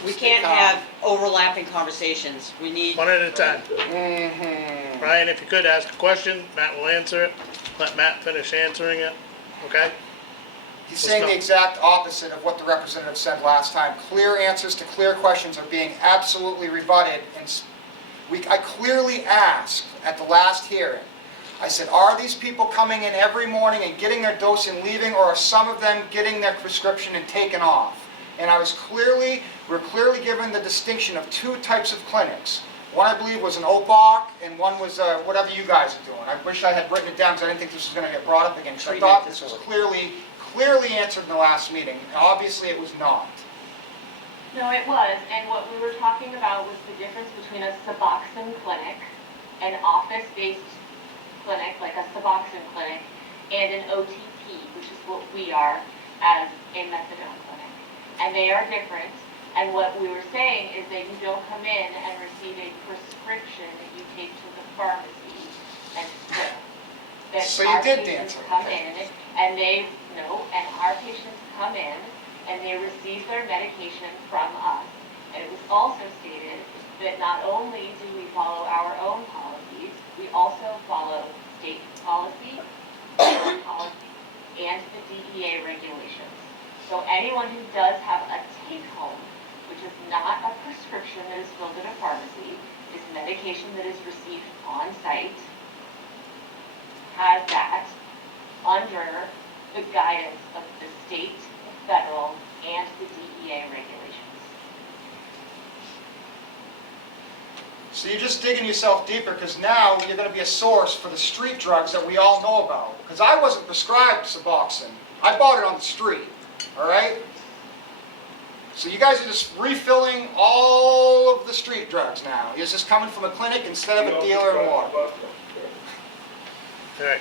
We can't have overlapping conversations. We need, One at a time. Mm-hmm. Ryan, if you could ask a question, Matt will answer it. Let Matt finish answering it, okay? He's saying the exact opposite of what the representative said last time. Clear answers to clear questions are being absolutely rebutted. And I clearly asked at the last hearing, I said, are these people coming in every morning and getting their dose and leaving, or are some of them getting their prescription and taken off? And we're clearly given the distinction of two types of clinics. One, I believe, was an OPOC, and one was whatever you guys are doing. I wish I had written it down because I didn't think this was going to get brought up again. Because I thought this was clearly answered in the last meeting. Obviously, it was not. No, it was, and what we were talking about was the difference between a Suboxone clinic, an office-based clinic, like a Suboxone clinic, and an OTP, which is what we are as a methadone clinic. And they are different, and what we were saying is that you don't come in and receive a prescription that you take to the pharmacy and fill. That So you our did patients answer. come in, and our patients come in and they receive their medication from us. And it was also stated that not only do we follow our own policies, we also follow state policy, federal policy, and the DEA regulations. So anyone who does have a take-home, which is not a prescription that is filled at a pharmacy, is medication that is received on-site, has that under the guidance of the state, federal, and the DEA regulations. So you're just digging yourself deeper because now you're going to be a source for the street drugs that we all know about. Because I wasn't prescribed Suboxone. I bought it on the street. All right? So you guys are just refilling all of the street drugs now. It's just coming from a clinic instead of a dealer in water. Alright,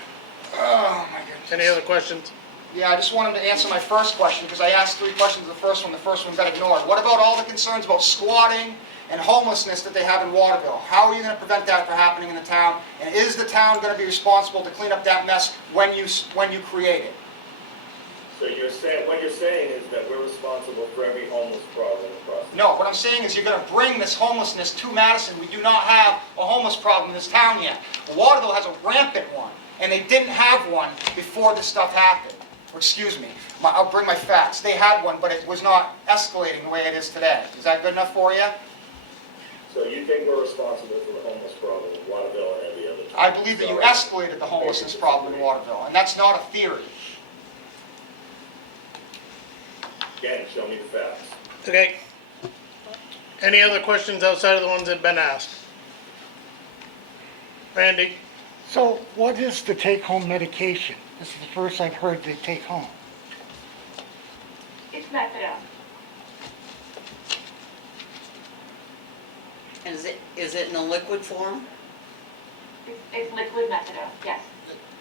Oh, my goodness. any other questions? Yeah, I just wanted to answer my first question, because I asked 3 questions. The first one got ignored. What about all the concerns about squatting and homelessness that they have in Waterville? How are you going to prevent that from happening in the town? And is the town going to be responsible to clean up that mess when you create it? So what you're saying is that we're responsible for every homeless problem across the No, what I'm saying is you're going to bring this homelessness to Madison. We do not have a homeless problem in this town yet. Waterville has a rampant one, and they didn't have one before this stuff happened. Or, excuse me, I'll bring my facts. They had one, but it was not escalating the way it is today. Is that good enough for you? So you think we're responsible for the homeless problem in Waterville and every other town? I believe that you escalated the homelessness problem in Waterville, and that's not a theory. Again, show me the facts. Okay. Any other questions outside of the ones that have been asked? Randy? So what is the take-home medication? This is the first I've heard they take home. It's methadone. And is it in a liquid form? It's liquid methadone, yes.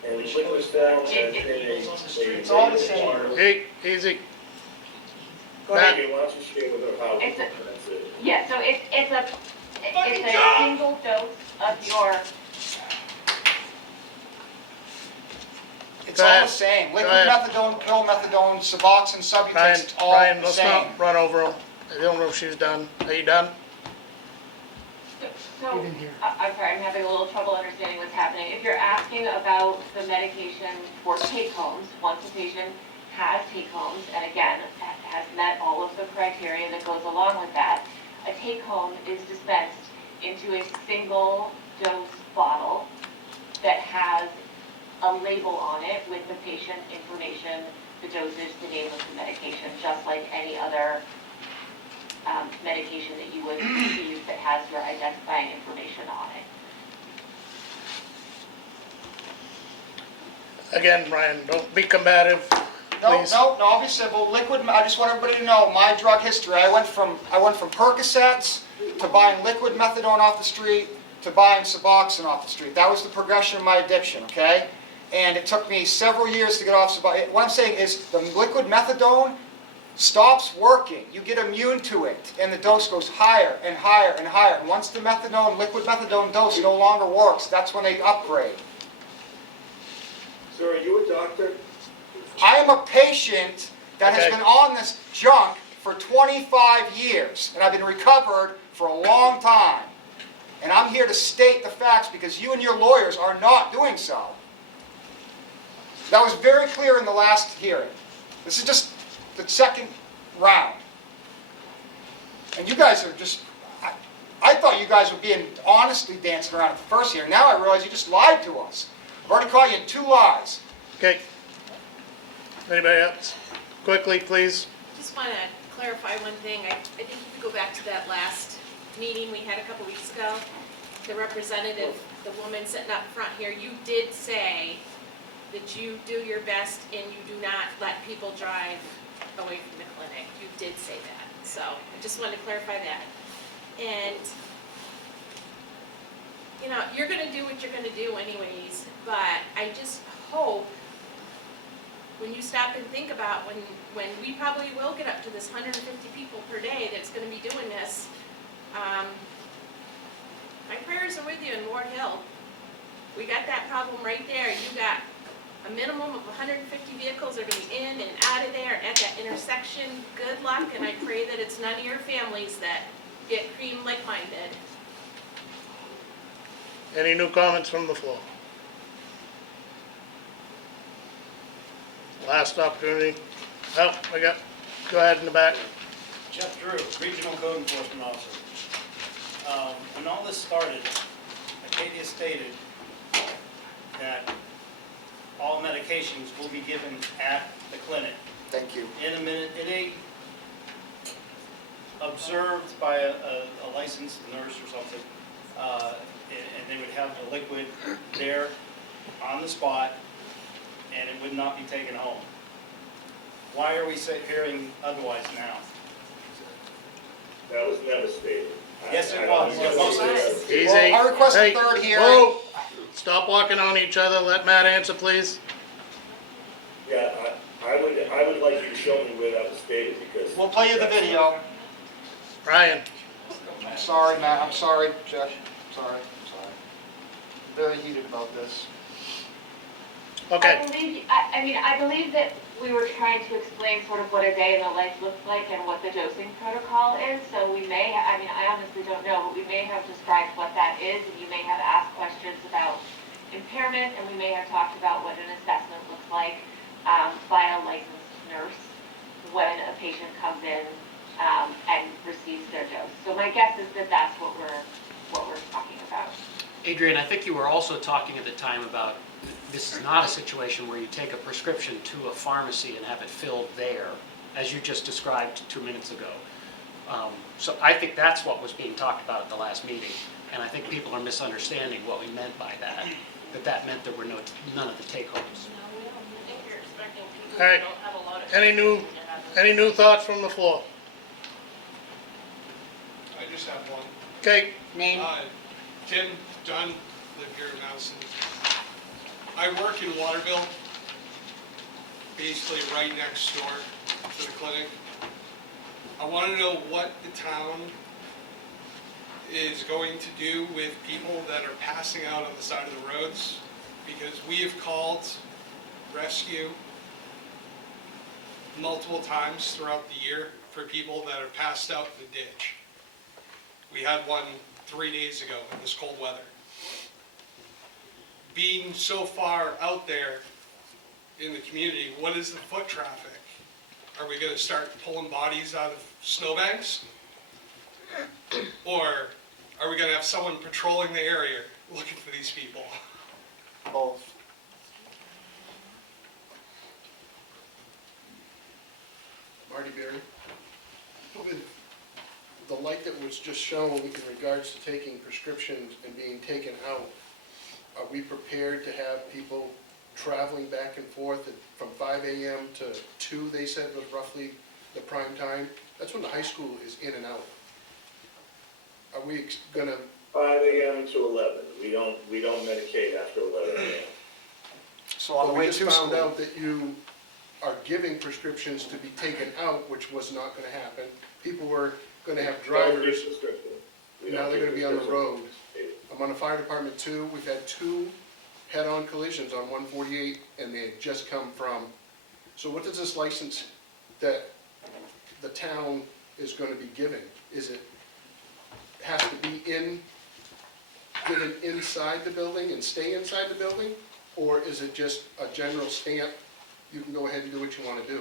And liquid form and It's all the same. Hey, easy. Go ahead, why don't you share with her how It's a- that's it? Yeah, so it's a single dose of your, It's all the same. Liquid methadone, pill methadone, Suboxone, Subutex, it's all Ryan, the let's same. not run over them. I don't know if she's done. Are you done? so, You didn't hear. I'm sorry, I'm having a little trouble understanding what's happening. If you're asking about the medication for take-homes, once a patient has take-homes, and again, has met all of the criteria that goes along with that, a take-home is dispensed into a single dose bottle that has a label on it with the patient information, the dosage, the name of the medication, just like any other medication that you would receive that has your identifying information on it. Again, Ryan, don't be combative, No, please. no, obviously, well, liquid, I just want everybody to know, my drug history, I went from Percocets to buying liquid methadone off the street to buying Suboxone off the street. That was the progression of my addiction, okay? And it took me several years to get off Suboxone. What I'm saying is the liquid methadone stops working. You get immune to it, and the dose goes higher and higher and higher. And once the liquid methadone dose no longer works, that's when they upgrade. Sir, are you a doctor? I am a patient that has Okay. been on this junk for 25 years, and I've been recovered for a long time. And I'm here to state the facts because you and your lawyers are not doing so. That was very clear in the last hearing. This is just the second round. And you guys are just, I thought you guys were being honestly dancing around at the first hearing. Now I realize you just lied to us. I've already caught you in 2 lies. Okay. Anybody else? Quickly, please. Just want to clarify one thing. I think if you go back to that last meeting we had a couple weeks ago, the representative, the woman sitting up front here, you did say that you do your best and you do not let people drive away from the clinic. You did say that. So I just wanted to clarify that. And, you know, you're going to do what you're going to do anyways, but I just hope when you stop and think about when we probably will get up to this 150 people per day that's going to be doing this, my prayers are with you in Ward Hill. We got that problem right there. You got a minimum of 150 vehicles that are going to be in and out of there at that intersection. Good luck, and I pray that it's none of your families that get creamed like mine did. Any new comments from the floor? Last opportunity. Oh, go ahead in the back. Jeff Drew, Regional Code Enforcement Officer. When all this started, Acadia stated that all medications will be given at the clinic. Thank you. In a observed by a licensed nurse or something, and they would have the liquid there on the spot, and it would not be taken home. Why are we hearing otherwise now? That was never stated. Yes, it I don't was. think It was. that was stated. Easy. Well, I request a Hey, third hearing. Whoa! Stop walking on each other. Let Matt answer, please. Yeah, I would like you to show me where that was stated, because. We'll play you the video. Ryan. I'm sorry, Matt, I'm sorry, Jeff, sorry. Very heated about this. Okay. I believe that we were trying to explain sort of what a day in the life looks like and what the dosing protocol is. So we may, I honestly don't know, but we may have described what that is, and you may have asked questions about impairment, and we may have talked about what an assessment looks like by a licensed nurse when a patient comes in and receives their dose. So my guess is that that's what we're talking about. Adrian, I think you were also talking at the time about this is not a situation where you take a prescription to a pharmacy and have it filled there, as you just described 2 minutes ago. So I think that's what was being talked about at the last meeting, and I think people are misunderstanding what we meant by that. That meant there were none of the take-homes. I think you're expecting people All right. who don't have a lot of. Any new thoughts from the floor? I just have one. Okay. Name? Tim Dunn, live here in Madison. I work in Waterville, basically right next door to the clinic. I want to know what the town is going to do with people that are passing out on the side of the roads, because we have called rescue multiple times throughout the year for people that are passed out in the ditch. We had one 3 days ago in this cold weather. Being so far out there in the community, what is the foot traffic? Are we going to start pulling bodies out of snowbanks? Or are we going to have someone patrolling the area looking for these people? Both. Marty Berry. With the light that was just shown in regards to taking prescriptions and being taken out, are we prepared to have people traveling back and forth from 5 a.m. to 2, they said was roughly the prime time? That's when the high school is in and out. Are we gonna? 5 a.m. to 11. We don't medicate after 11 a.m. So on the But we way just to found school. out that you are giving prescriptions to be taken out, which was not gonna happen. People were gonna have drivers, now they're gonna be on the road. I'm on the fire department too. We've had 2 head-on collisions on 148, and they had just come from. So what does this license that the town is gonna be giving? Is it, has to be given inside the building and stay inside the building? Or is it just a general stamp, you can go ahead and do what you wanna do?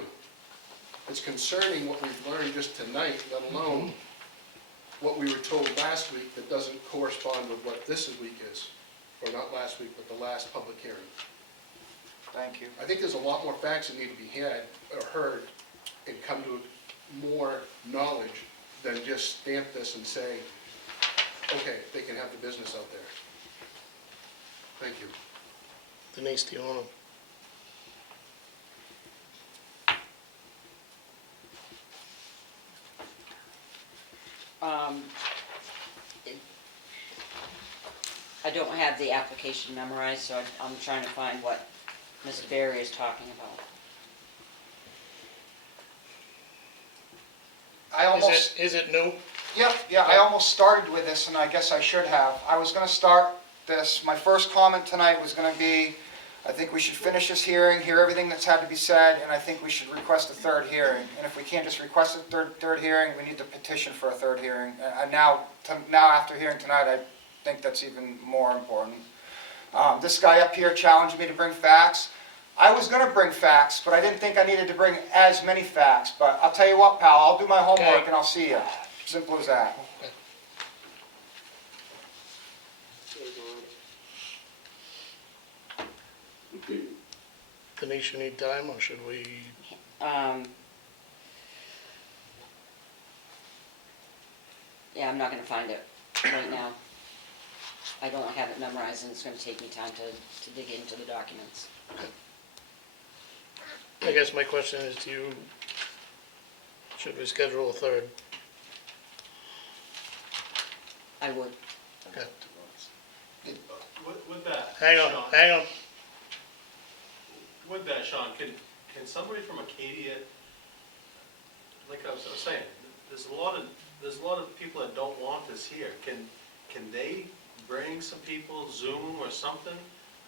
It's concerning what we've learned just tonight, let alone what we were told last week that doesn't correspond with what this week is. Or not last week, but the last public hearing. Thank you. I think there's a lot more facts that need to be had or heard and come to more knowledge than just stamp this and say, okay, they can have the business out there. Thank you. Denise, do you want to? I don't have the application memorized, so I'm trying to find what Mr. Berry is talking about. I almost. Is it new? Yeah, I almost started with this, and I guess I should have. I was gonna start this, my first comment tonight was gonna be, I think we should finish this hearing, hear everything that's had to be said, and I think we should request a third hearing. And if we can't just request a third hearing, we need to petition for a third hearing. And now after hearing tonight, I think that's even more important. This guy up here challenged me to bring facts. I was gonna bring facts, but I didn't think I needed to bring as many facts. But I'll tell you what, pal, I'll do my homework and I'll see you. Simple as that. Denise, you need time, or should we? Yeah, I'm not gonna find it right now. I don't have it memorized, and it's gonna take me time to dig into the documents. I guess my question is to you, should we schedule a third? I would. Okay. With that. Hang on, Sean, hang on. With that, Sean, can somebody from Acadia, like I was saying, there's a lot of people that don't want this here. Can they bring some people, Zoom or something,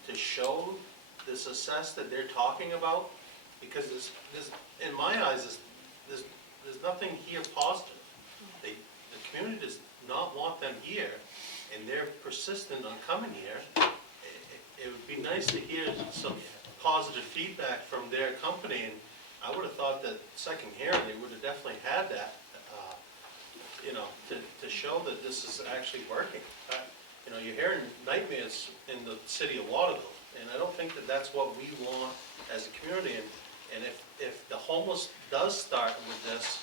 to show this assess that they're talking about? Because there's in my eyes, there's nothing here positive. The community does not want them here, and they're persistent on coming here. It would be nice to hear some positive feedback from their company, and I would have thought that second hearing, they would have definitely had that, to show that this is actually working. You're hearing nightmares in the city of Waterville, and I don't think that that's what we want as a community. And if the homeless does start with this,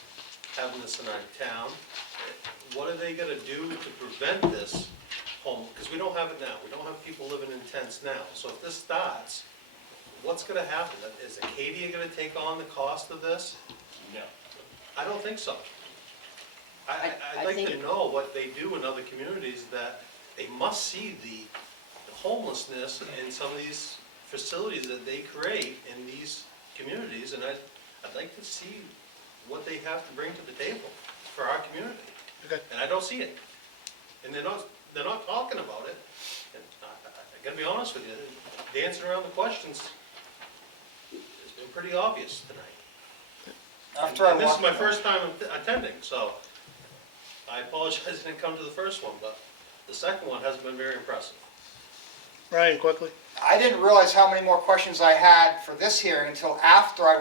having this in our town, what are they gonna do to prevent this home? Because we don't have it now. We don't have people living in tents now. So if this starts, what's gonna happen? Is Acadia gonna take on the cost of this? No. I don't think so. I'd like to know what they do in other communities, that they must see the homelessness in some of these facilities that they create in these communities, and I'd like to see what they have to bring to the table for our community. Okay. And I don't see it. And they're not talking about it. And I gotta be honest with you, dancing around the questions has been pretty obvious tonight. And this is my first time attending, so I apologize I didn't come to the first one, but the second one has been very impressive. Ryan, quickly. I didn't realize how many more questions I had for this hearing until after I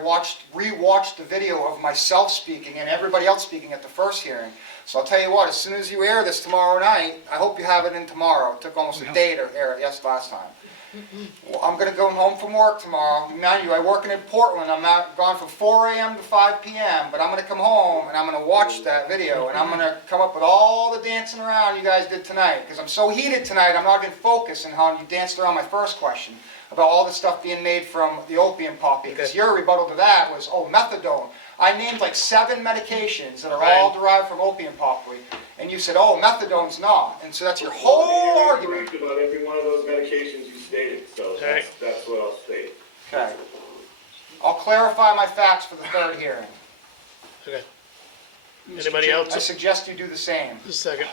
rewatched the video of myself speaking and everybody else speaking at the first hearing. So I'll tell you what, as soon as you air this tomorrow night, I hope you have it in tomorrow. It took almost a day to air it, last time. Well, I'm going to go home from work tomorrow. Mind you, I work in Portland. I'm not gone from 4 a.m. to 5 p.m., but I'm going to come home and I'm going to watch that video and I'm going to come up with all the dancing around you guys did tonight. Because I'm so heated tonight, I'm not even focused on how you danced around my first question about all the stuff being made from the opium poppy. Because your rebuttal to that was, oh, methadone. I named like 7 medications that are all derived from opium poppy. And you said, oh, methadone's not. And so that's your whole argument. About every one of those medications you stated, so that's what I'll state. Okay. I'll clarify my facts for the third hearing. Okay. Anybody else? I suggest you do the same. Just a second.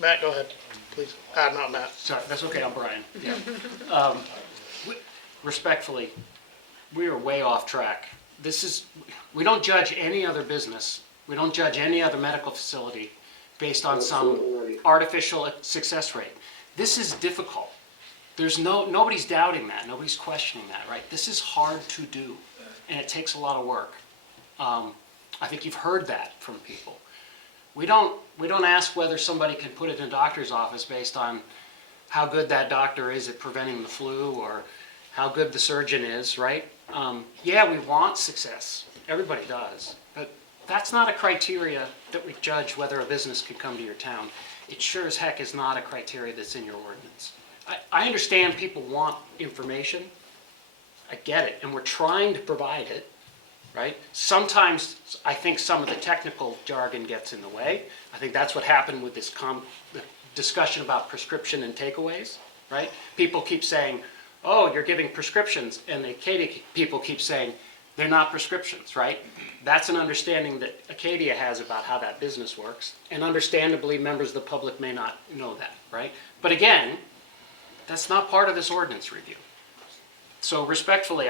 Matt, go ahead, please. Not Matt. Sorry, that's okay, I'm Brian. Yeah. Respectfully, we are way off track. We don't judge any other business, we don't judge any other medical facility based on some artificial success rate. This is difficult. Nobody's doubting that, nobody's questioning that, right? This is hard to do, and it takes a lot of work. I think you've heard that from people. We don't ask whether somebody can put it in a doctor's office based on how good that doctor is at preventing the flu or how good the surgeon is, right? Yeah, we want success. Everybody does. But that's not a criteria that we judge whether a business can come to your town. It sure as heck is not a criteria that's in your ordinance. I understand people want information. I get it, and we're trying to provide it, right? Sometimes I think some of the technical jargon gets in the way. I think that's what happened with this the discussion about prescription and takeaways, right? People keep saying, oh, you're giving prescriptions, and the Acadia people keep saying, they're not prescriptions, right? That's an understanding that Acadia has about how that business works, and understandably, members of the public may not know that, right? But again, that's not part of this ordinance review. So respectfully,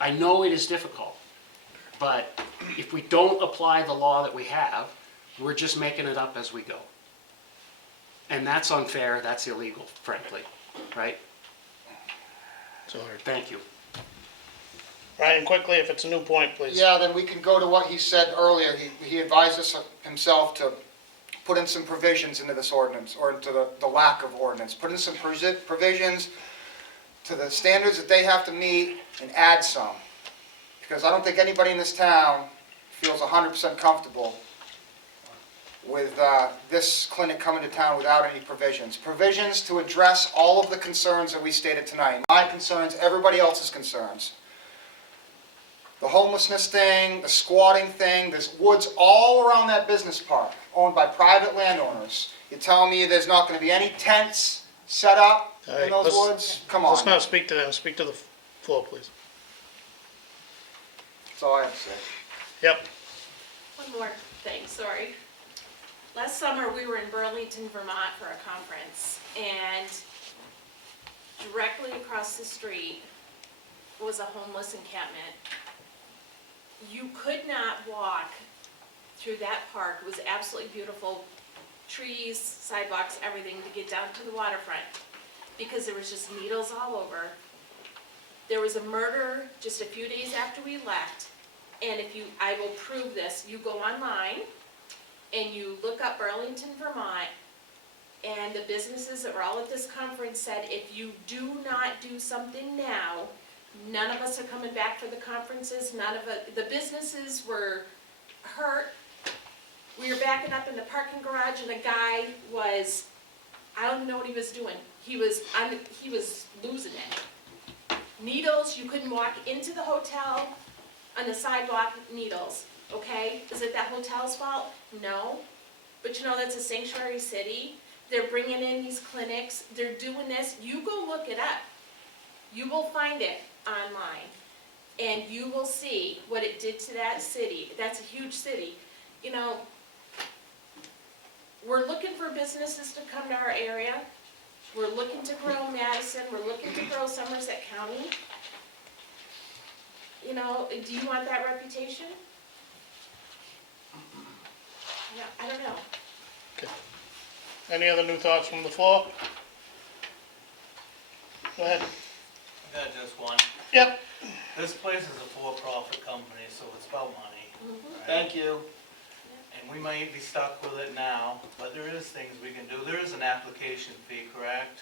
I know it is difficult, but if we don't apply the law that we have, we're just making it up as we go. And that's unfair, that's illegal, frankly, right? Sorry. Thank you. Ryan, quickly, if it's a new point, please. Yeah, then we can go to what he said earlier. He advised us himself to put in some provisions into this ordinance, or into the lack of ordinance. Put in some provisions to the standards that they have to meet and add some. Because I don't think anybody in this town feels 100% comfortable with this clinic coming to town without any provisions. Provisions to address all of the concerns that we stated tonight. My concerns, everybody else's concerns. the homelessness thing, the squatting thing, there's woods all around that business park owned by private landowners. You're telling me there's not gonna be any tents set up All in right, those let's- woods? Come on. Let's not speak to them, speak to the floor, please. That's all I have to say. Yep, One more thing, sorry. Last summer, we were in Burlington, Vermont for a conference, and directly across the street was a homeless encampment. You could not walk through that park. It was absolutely beautiful. Trees, sidewalks, everything to get down to the waterfront, because there was just needles all over. There was a murder just a few days after we left, and I will prove this, you go online and you look up Burlington, Vermont, and the businesses that were all at this conference said, if you do not do something now, none of us are coming back for the conferences, the businesses were hurt. We were backing up in the parking garage, and the guy was, I don't even know what he was doing. He was losing it. Needles, you couldn't walk into the hotel on the sidewalk, needles, okay? Is it that hotel's fault? No. But you know, that's a sanctuary city. They're bringing in these clinics. They're doing this. You go look it up. You will find it online. And you will see what it did to that city. That's a huge city. You know, we're looking for businesses to come to our area. We're looking to grow Madison. We're looking to grow Somerset County. You know, do you want that reputation? Yeah, I don't know. any other new thoughts from the floor? Go ahead. I got just one. Yep. This place is a for-profit company, so it's about money. right? Thank you. And we might be stuck with it now, but there is things we can do. There is an application fee, correct?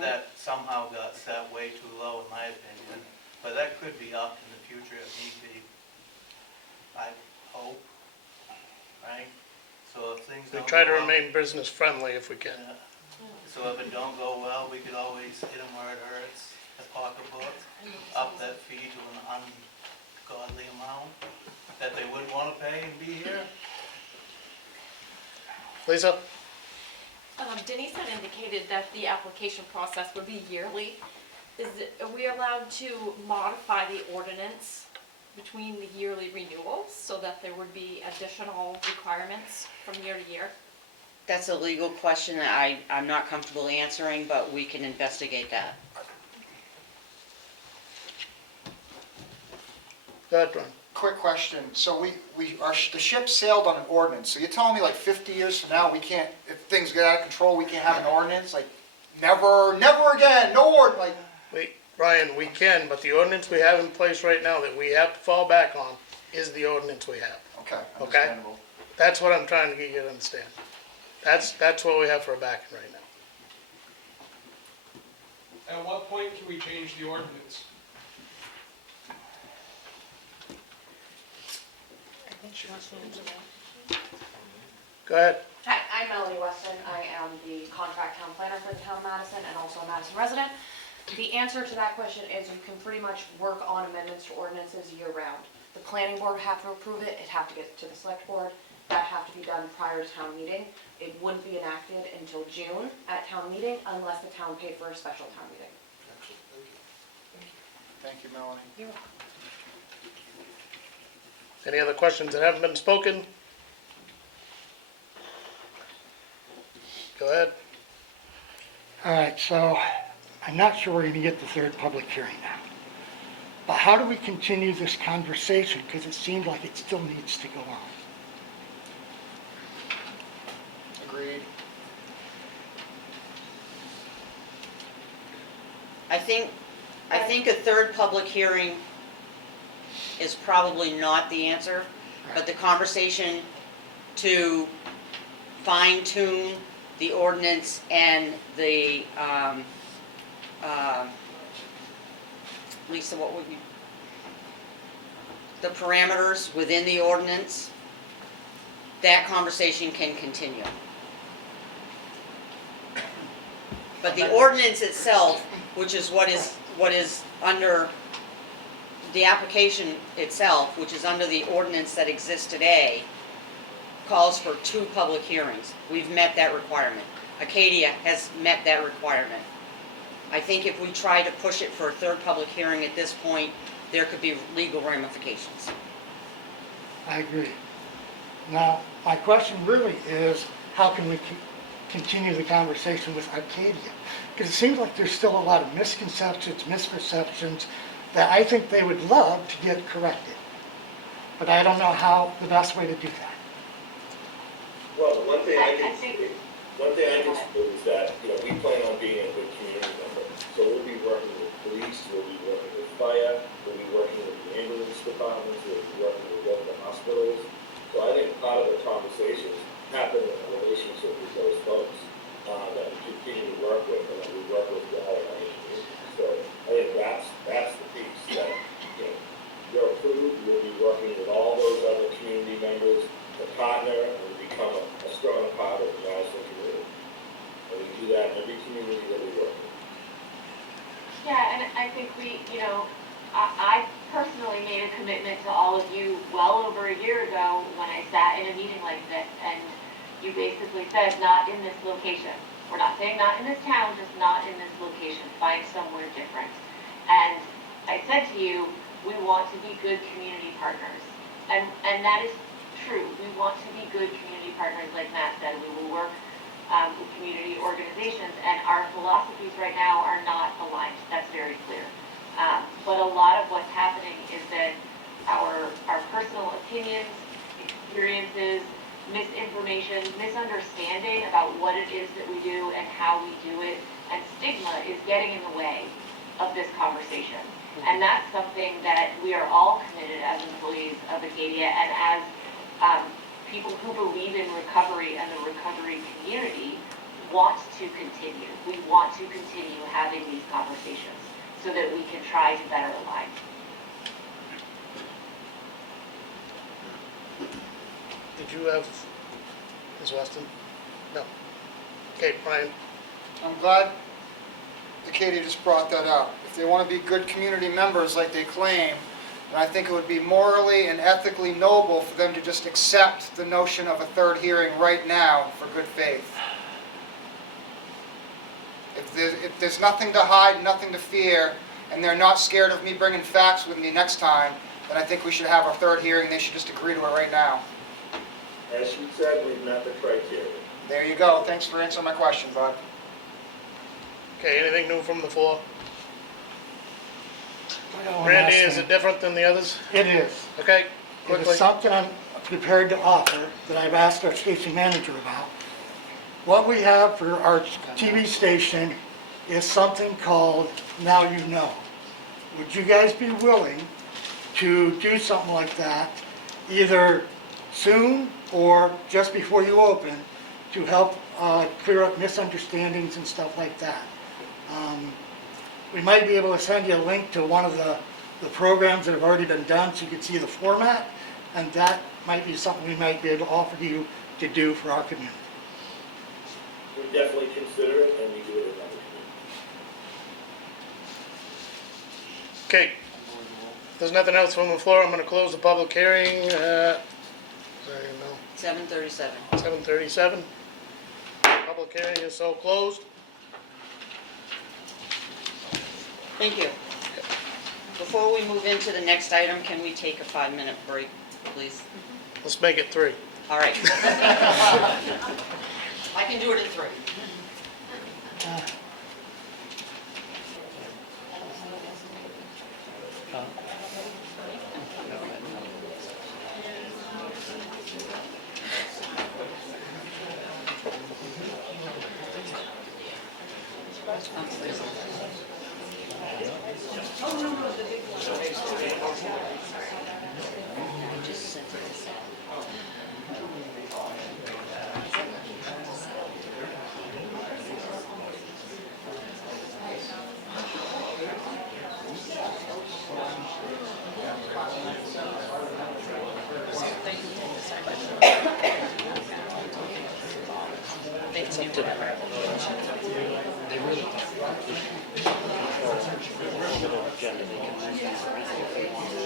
That somehow got set way too low, in my opinion. But that could be upped in the future if need be. I hope, right? So if things We don't try to go well- remain business friendly if we can. Yeah. So if it don't go well, we could always hit them where it hurts, the pocketbook, up that fee to an ungodly amount that they wouldn't wanna pay and be here. Lisa? Denise had indicated that the application process would be yearly. Are we allowed to modify the ordinance between the yearly renewals so that there would be additional requirements from year to year? That's a legal question that I'm not comfortable answering, but we can investigate that. Go ahead, Ron. Quick question, so the ship sailed on an ordinance, so you're telling me like 50 years from now, we can't, if things get out of control, we can't have an ordinance, like, never again, no like... Wait, Ryan, we can, but the ordinance we have in place right now that we have to fall back on is the ordinance we have. Okay, Okay? understandable. That's what I'm trying to get you to understand. That's what we have for a backing right now. At what point can we change the ordinance? I think she wants to answer that. Go ahead. Hi, I'm Melanie Weston. I am the contract town planner for the town of Madison and also a Madison resident. The answer to that question is you can pretty much work on amendments to ordinances year round. The planning board would have to approve it, it'd have to get to the select board, that'd have to be done prior to town meeting. It wouldn't be enacted until June at town meeting unless the town paid for a special town meeting. Thank you, Melanie. You're welcome. Any other questions that haven't been spoken? Go ahead. All right, so I'm not sure we're going to get the third public hearing now. But how do we continue this conversation? Because it seems like it still needs to go on. Agreed. I think a third public hearing is probably not the answer, but the conversation to fine tune the ordinance and the, Lisa, what would you, the parameters within the ordinance, that conversation can continue. But the ordinance itself, which is what is under the application itself, which is under the ordinance that exists today, calls for 2 public hearings. We've met that requirement. Acadia has met that requirement. I think if we try to push it for a 3rd public hearing at this point, there could be legal ramifications. I agree. Now, my question really is, how can we continue the conversation with Arcadia? Because it seems like there's still a lot of misconceptions, misperceptions that I think they would love to get corrected. But I don't know how, the best way to do that. Well, one thing I can say is that, we plan on being a good community member. So we'll be working with police, we'll be working with fire, we'll be working with the ambulance departments, we'll be working with local hospitals. So I think part of the conversations happen in a relationship with those folks that we continue to work with and that we work with all of our community. So I think that's the piece that, you're approved, we'll be working with all those other community members to partner and become a strong part of the Madison community. And we do that in every community that we work in. Yeah, and I think I personally made a commitment to all of you well over a year ago when I sat in a meeting like this, and you basically said, not in this location. We're not saying not in this town, just not in this location. Find somewhere different. And I said to you, we want to be good community partners. And that is true. We want to be good community partners, like Matt said. We will work with community organizations, and our philosophies right now are not aligned. That's very clear. But a lot of what's happening is that our personal opinions, experiences, misinformation, misunderstanding about what it is that we do and how we do it, and stigma is getting in the way of this conversation. And that's something that we are all committed as employees of Acadia and as people who believe in recovery and the recovery community want to continue. We want to continue having these conversations so that we can try to better align. Did you have, Ms. Weston? No. Okay, Brian. I'm glad Acadia just brought that up. If they want to be good community members like they claim, then I think it would be morally and ethically noble for them to just accept the notion of a 3rd hearing right now for good faith. If there's nothing to hide, nothing to fear, and they're not scared of me bringing facts with me next time, then I think we should have our 3rd hearing. They should just agree to it right now. As you said, we've met the criteria. There you go. Thanks for answering my question, bud. Okay, anything new from the floor? I got one Randy, last is thing. it different than the others? It is. Okay, It quickly. is something I'm prepared to offer that I've asked our station manager about. What we have for our TV station is something called Now You Know. Would you guys be willing to do something like that, either soon or just before you open, to help clear up misunderstandings and stuff like that? We might be able to send you a link to one of the programs that have already been done so you can see the format, and that might be something we might be able to offer you to do for our community. We definitely consider it, and we do it in other communities. Okay. If there's nothing else from the floor, I'm going to close the public hearing at 7:37. 7:37. Public hearing is so closed. Thank you. Before we move into the next item, can we take a 5-minute break, please? Let's make it 3. All right. I can do it in 3. It's up to them. They really don't control over their agenda. They can move things around if they want to.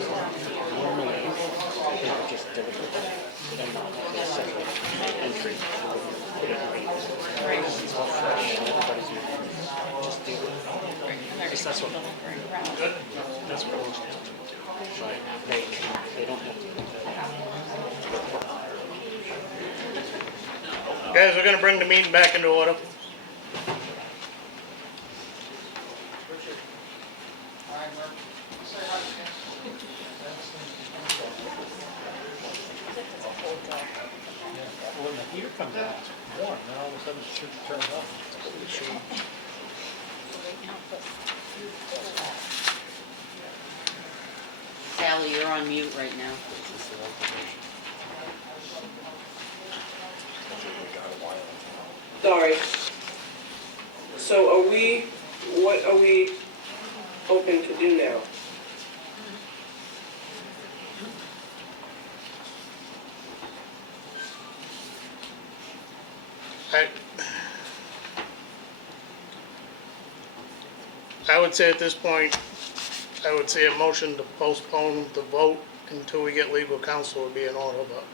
Normally, they would just deliver it and not have a separate entry. Put it right. It's all fresh and everybody's moving. Just do it. Because that's what, that's what most people do. But they don't have to do that. Guys, we're gonna bring the meeting back into order. Well, when the heater comes on, it's warm, then all of a sudden it turns off. Sally, you're on mute right now. Sorry. So what are we hoping to do now? I would say at this point, I would say a motion to postpone the vote until we get legal counsel would be in order, but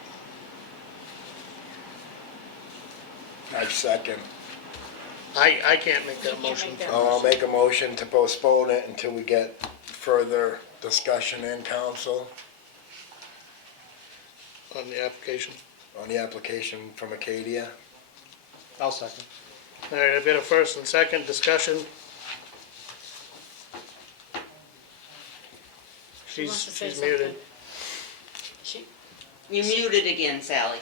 I second. I can't make that motion. I'll make a motion to postpone it until we get further discussion in council On the application. on the application from Acadia. I'll second. All right, I've got a first and second discussion. wants to say She's muted. something. She, You muted again, Sally.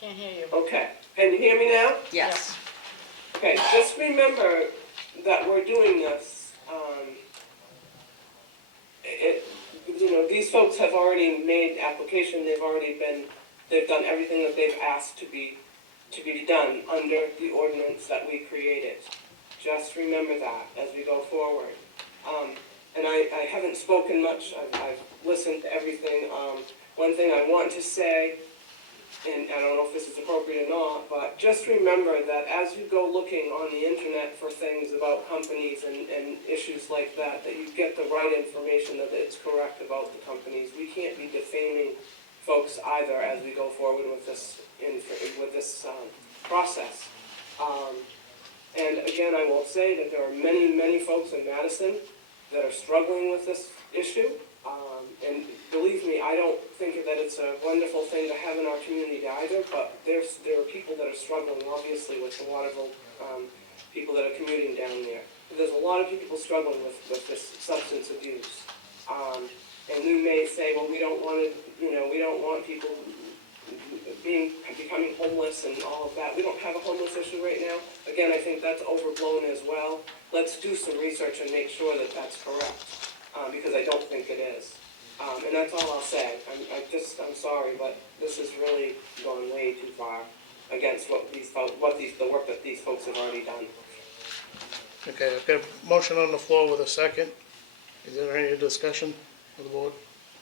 can't hear you. Okay, can you hear me now? Yes. Okay, just remember that we're doing this, these folks have already made application, they've done everything that they've asked to be done under the ordinance that we created. Just remember that as we go forward. And I haven't spoken much, I've listened to everything. One thing I want to say, and I don't know if this is appropriate or not, but just remember that as you go looking on the internet for things about companies and issues like that, that you get the right information, that it's correct about the companies. We can't be defaming folks either as we go forward with this process. And again, I will say that there are many, many folks in Madison that are struggling with this issue. And believe me, I don't think that it's a wonderful thing to have in our community either, but there are people that are struggling, obviously, with the Waterville people that are commuting down there. There's a lot of people struggling with this substance abuse. And we may say, well, we don't want people becoming homeless and all of that. We don't have a homeless issue right now. Again, I think that's overblown as well. Let's do some research and make sure that that's correct, because I don't think it is. And that's all I'll say. I'm sorry, but this has really gone way too far against the work that these folks have already done. Okay, I've got a motion on the floor with a second. Is there any discussion of the board?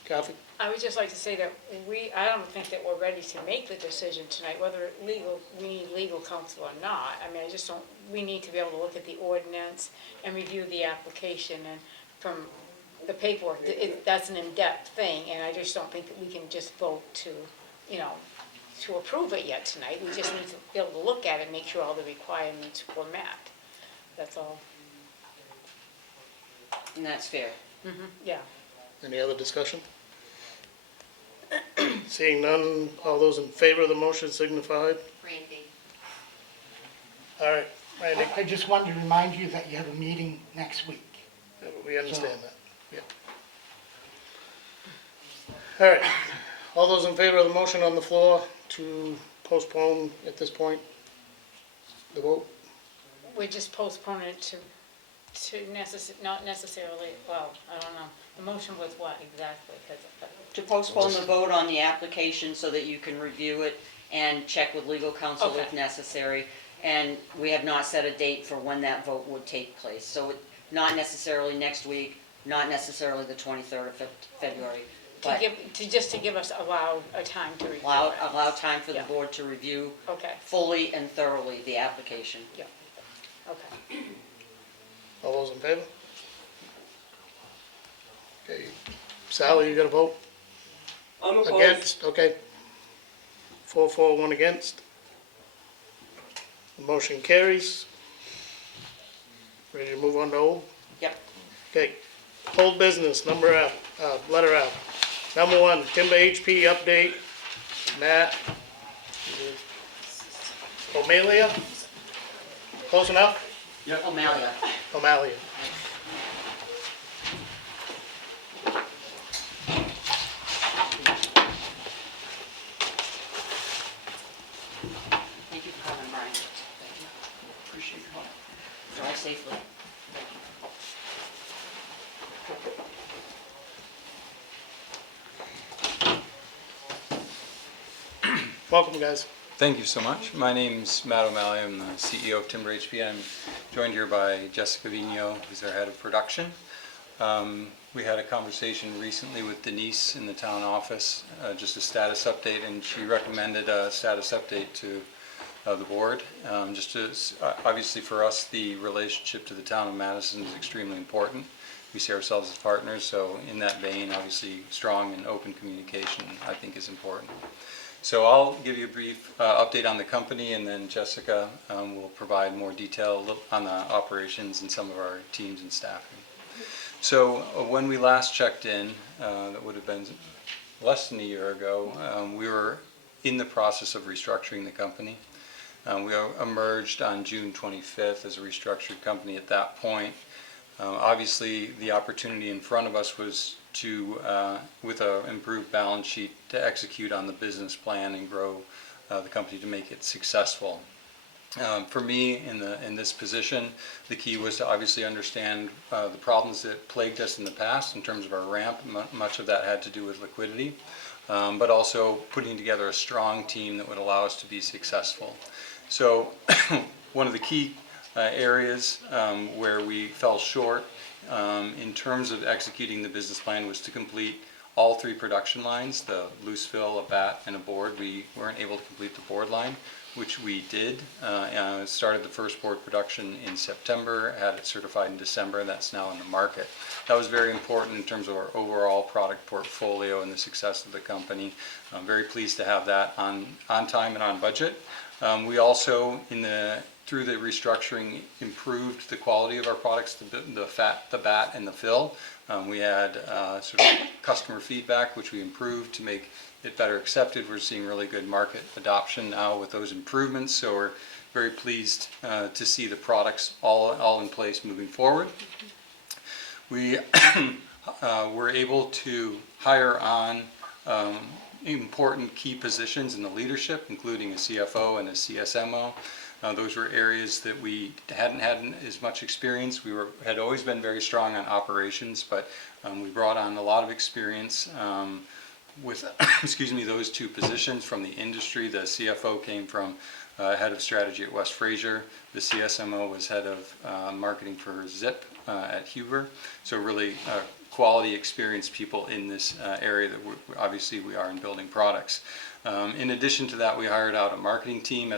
Kathy? I would just like to say that I don't think that we're ready to make the decision tonight, whether we need legal counsel or not. I mean, I just don't, we need to be able to look at the ordinance and review the application, and from the paperwork, that's an in-depth thing, and I just don't think that we can just vote to approve it yet tonight. We just need to be able to look at it and make sure all the requirements were met. That's all. And that's fair. Yeah. Any other discussion? Seeing none, all those in favor of the motion signified. Randy. All right, Randy, I just wanted to remind you that you have a meeting next week. we understand that, yeah. All right, all those in favor of the motion on the floor to postpone at this point, the vote? We just postpone it to not necessarily, well, I don't know. The motion was what exactly? To postpone the vote on the application so that you can review it and check with legal counsel if necessary. And we have not set a date for when that vote would take place. So not necessarily next week, not necessarily the 23rd of February, But- to give us, allow a time to review Allow, it. allow time for the Yeah. board to review Okay, fully and thoroughly the application. yeah, okay. All those in favor? Okay. Sally, you got a vote? I'm opposed. Against, okay. 4, 1 against. The motion carries. Ready to move on to old? Yep. Okay. Old business, number F, letter F. Number 1, Timber HP update. Matt. O'Malia? Close enough? Yep. O'Malley. O'Malley. Thank you for coming, Brian. Thank you. Appreciate your help. Drive safely. Welcome, guys. Thank you so much. My name's Matt O'Malley. I'm the CEO of Timber HP. I'm joined here by Jessica Vigneault, who's our head of production. We had a conversation recently with Denise in the town office, just a status update, and she recommended a status update to the board. Just to, obviously for us, the relationship to the town of Madison is extremely important. We see ourselves as partners, so in that vein, obviously strong and open communication, I think, is important. So I'll give you a brief update on the company, and then Jessica will provide more detail on the operations and some of our teams and staffing. So when we last checked in, that would have been less than a year ago, we were in the process of restructuring the company. We emerged on June 25th as a restructured company at that point. Obviously, the opportunity in front of us was to, with an improved balance sheet, to execute on the business plan and grow the company to make it successful. For me, in this position, the key was to obviously understand the problems that plagued us in the past in terms of our ramp. Much of that had to do with liquidity, but also putting together a strong team that would allow us to be successful. So one of the key areas where we fell short in terms of executing the business plan was to complete all 3 production lines, the loose fill, a bat, and a board. We weren't able to complete the board line, which we did. Started the first board production in September, had it certified in December, and that's now in the market. That was very important in terms of our overall product portfolio and the success of the company. I'm very pleased to have that on time and on budget. We also, through the restructuring, improved the quality of our products, the bat, and the fill. We had sort of customer feedback, which we improved to make it better accepted. We're seeing really good market adoption now with those improvements, so we're very pleased to see the products all in place moving forward. We were able to hire on important key positions in the leadership, including a CFO and a CSMO. Those were areas that we hadn't had as much experience. We had always been very strong on operations, but we brought on a lot of experience with excuse me, those 2 positions from the industry. The CFO came from head of strategy at West Fraser. The CSMO was head of marketing for Zip at Huber. So really quality experienced people in this area that obviously we are in building products. In addition to that, we hired out a marketing team.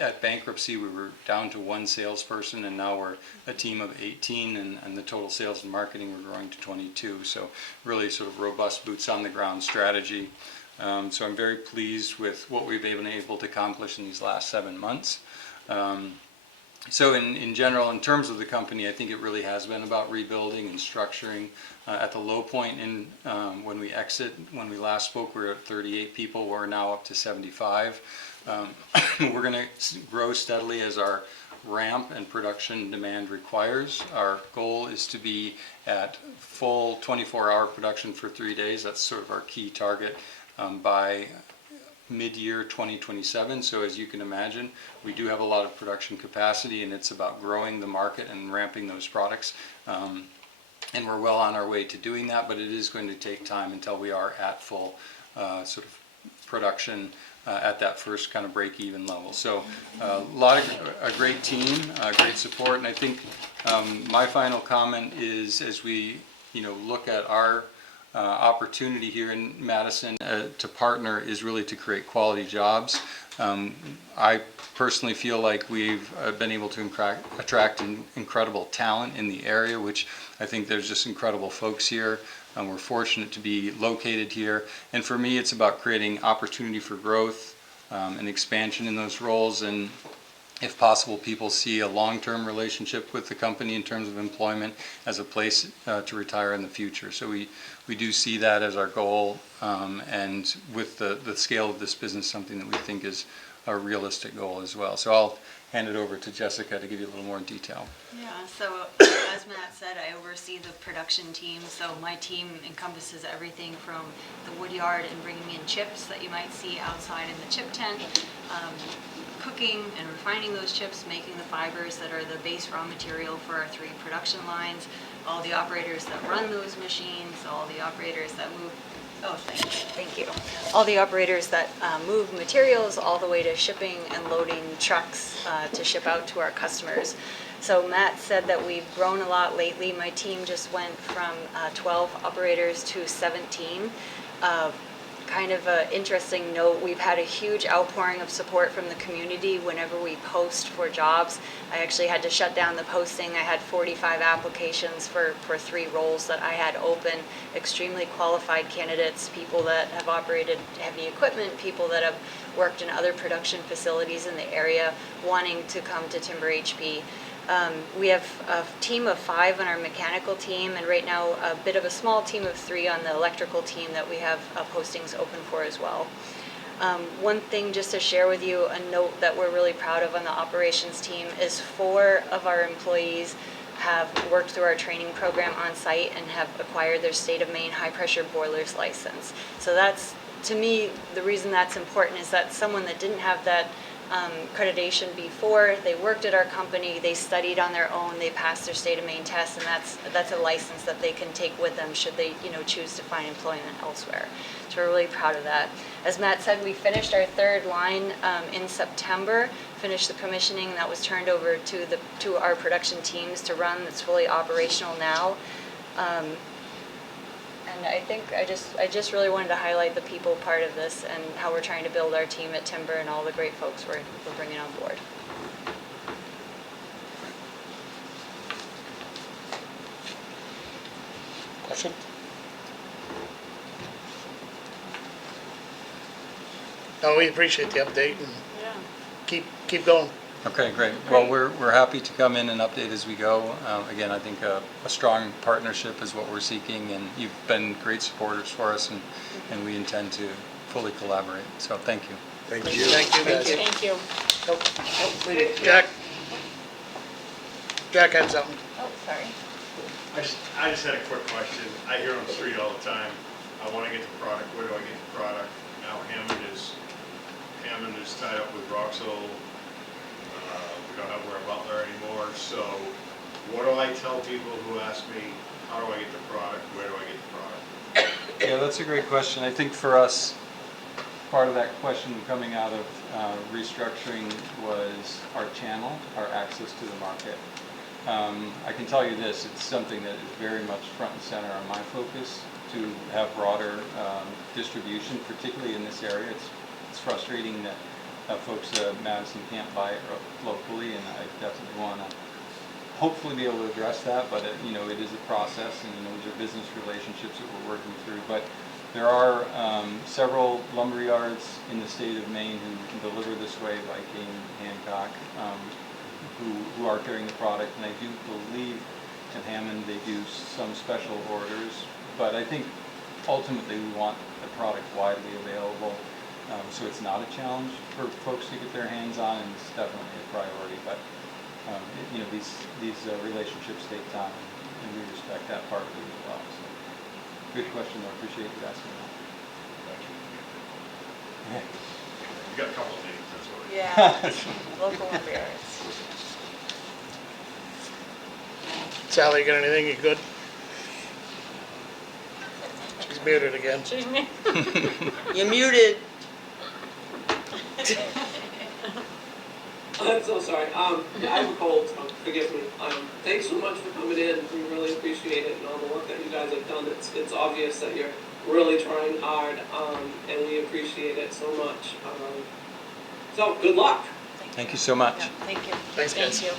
At bankruptcy, we were down to 1 salesperson, and now we're a team of 18, and the total sales and marketing we're growing to 22. So really sort of robust boots on the ground strategy. So I'm very pleased with what we've been able to accomplish in these last 7 months. So in general, in terms of the company, I think it really has been about rebuilding and structuring. At the low point when we last spoke, we were at 38 people. We're now up to 75. We're going to grow steadily as our ramp and production demand requires. Our goal is to be at full 24-hour production for 3 days. That's sort of our key target by mid-year 2027. So as you can imagine, we do have a lot of production capacity, and it's about growing the market and ramping those products. And we're well on our way to doing that, but it is going to take time until we are at full sort of production at that first kind of break-even level. So a great team, great support, and I think my final comment is, as we look at our opportunity here in Madison to partner is really to create quality jobs. I personally feel like we've been able to attract incredible talent in the area, which I think there's just incredible folks here. We're fortunate to be located here. And for me, it's about creating opportunity for growth and expansion in those roles. And if possible, people see a long-term relationship with the company in terms of employment as a place to retire in the future. So we do see that as our goal, and with the scale of this business, something that we think is a realistic goal as well. So I'll hand it over to Jessica to give you a little more detail. Yeah, so as Matt said, I oversee the production team. So my team encompasses everything from the wood yard and bringing in chips that you might see outside in the chip tent, cooking and refining those chips, making the fibers that are the base raw material for our 3 production lines, all the operators that run those machines, all the operators that move, thank you. All the operators that move materials all the way to shipping and loading trucks to ship out to our customers. So Matt said that we've grown a lot lately. My team just went from 12 operators to 17. Kind of an interesting note, we've had a huge outpouring of support from the community whenever we post for jobs. I actually had to shut down the posting. I had 45 applications for 3 roles that I had open. Extremely qualified candidates, people that have operated heavy equipment, people that have worked in other production facilities in the area wanting to come to Timber HP. We have a team of 5 on our mechanical team, and right now a bit of a small team of 3 on the electrical team that we have postings open for as well. One thing just to share with you, a note that we're really proud of on the operations team is 4 of our employees have worked through our training program on site and have acquired their state of Maine high pressure boilers license. So that's, to me, the reason that's important is that someone that didn't have that accreditation before, they worked at our company, they studied on their own, they passed their state of Maine test, and that's a license that they can take with them should they choose to find employment elsewhere. So we're really proud of that. As Matt said, we finished our 3rd line in September, finished the commissioning, that was turned over to our production teams to run. It's fully operational now. And I think I just really wanted to highlight the people part of this and how we're trying to build our team at Timber and all the great folks we're bringing on board. Question? No, we appreciate the update and keep going. Okay, great. Well, we're happy to come in and update as we go. Again, I think a strong partnership is what we're seeking, and you've been great supporters for us, and we intend to fully collaborate. So thank you. Thank you. Thank you, guys. Thank you. Jack had something. Oh, sorry. I just had a quick question. I hear on the street all the time, I want to get the product, where do I get the product? Now Hammond is tied up with Roxel. We don't have Ware Butler anymore, so what do I tell people who ask me, how do I get the product, where do I get the product? Yeah, that's a great question. I think for us, part of that question coming out of restructuring was our channel, our access to the market. I can tell you this, it's something that is very much front and center on my focus to have broader distribution, particularly in this area. It's frustrating that folks at Madison can't buy it locally, and I definitely want to hopefully be able to address that, but it is a process, and these are business relationships that we're working through. But there are several lumber yards in the state of Maine who can deliver this way, Viking, Hancock, who are carrying the product, and I do believe in Hammond they do some special orders, but I think ultimately we want the product widely available. So it's not a challenge for folks to get their hands on, and it's definitely a priority. But these relationships take time, and we respect that part of it as well. So, good question. I appreciate you asking that. You got a couple of names, that's what it is. Yeah, local affairs. Sally, you got anything? You good? She's muted again. She's muted. You're muted. I'm so sorry. I have a cold, so forgive me. Thanks so much for coming in. We really appreciate it and all the work that you guys have done. It's obvious that you're really trying hard, and we appreciate it so much. So good luck. Thank you so much. Yeah, thank you. Thanks, guys. Thank you.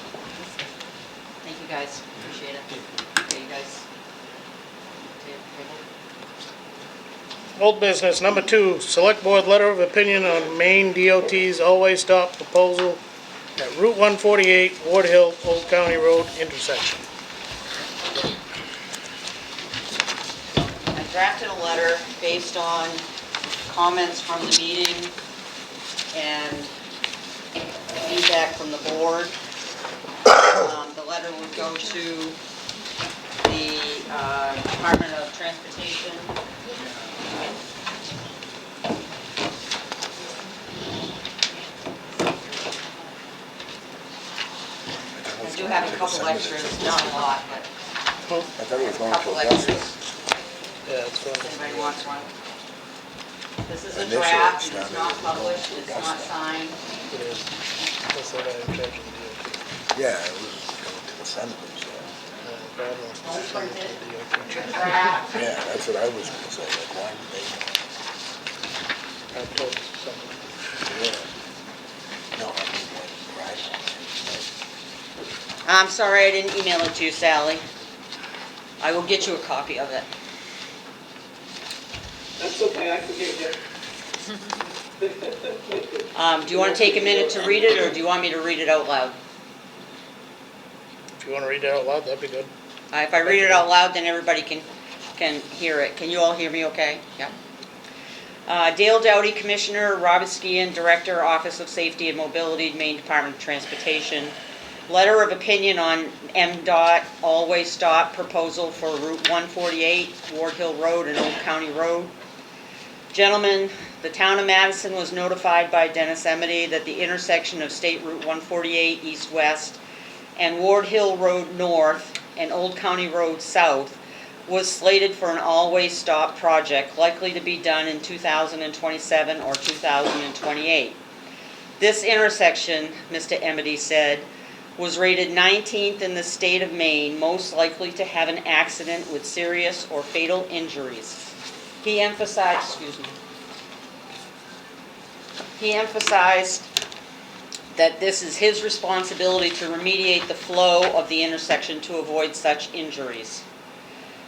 Thank you, guys. Appreciate it. Okay, you guys. Old business, number 2, select board letter of opinion on Maine DOT's always stop proposal at Route 148, Ward Hill, Old County Road intersection. I drafted a letter based on comments from the meeting and feedback from the board. The letter would go to the Department of Transportation. I do have a couple extras, not a lot, but I thought it was a going to couple Augusta. extras. Yeah, it's If anybody wants one. This is a Initially, draft, it's it's not not published, it's not signed. It is. That's the guy in charge of the DOT. Yeah, it was going to the senators, Brad wants to Don't send print it it. to the DOT. Draft. yeah, that's what I was gonna say, like, why would they? I told somebody. Yeah. No, I mean, like, right on it. I'm sorry I didn't email it to you, Sally. I will get you a copy of it. That's okay, I forgive you. Do you want to take a minute to read it, or do you want me to read it out loud? If you want to read that out loud, that'd be good. If I read it out loud, then everybody can hear it. Can you all hear me okay? Yeah. Dale Doughty, Commissioner, Robert Skian, Director, Office of Safety and Mobility, Maine Department of Transportation. Letter of opinion on MDOT always stop proposal for Route 148, Ward Hill Road and Old County Road. Gentlemen, the town of Madison was notified by Dennis Emity that the intersection of State Route 148 east-west and Ward Hill Road north and Old County Road south was slated for an always stop project likely to be done in 2027 or 2028. This intersection, Mr. Emity said, was rated 19th in the state of Maine, most likely to have an accident with serious or fatal injuries. He emphasized that this is his responsibility to remediate the flow of the intersection to avoid such injuries.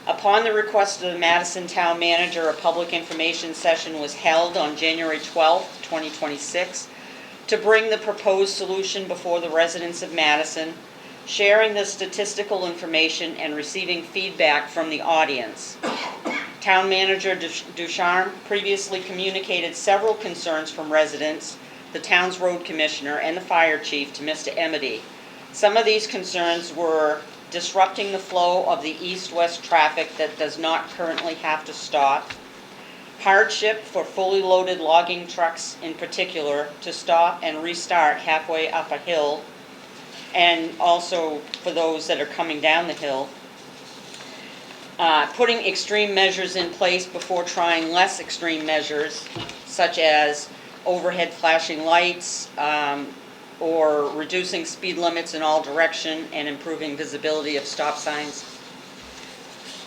Upon the request of the Madison Town Manager, a public information session was held on January 12, 2026, to bring the proposed solution before the residents of Madison, sharing the statistical information and receiving feedback from the audience. Town Manager Ducharme previously communicated several concerns from residents, the town's road commissioner, and the fire chief to Mr. Emity. Some of these concerns were disrupting the flow of the east-west traffic that does not currently have to stop, hardship for fully loaded logging trucks in particular to stop and restart halfway up a hill, and also for those that are coming down the hill. Putting extreme measures in place before trying less extreme measures, such as overhead flashing lights, or reducing speed limits in all direction and improving visibility of stop signs.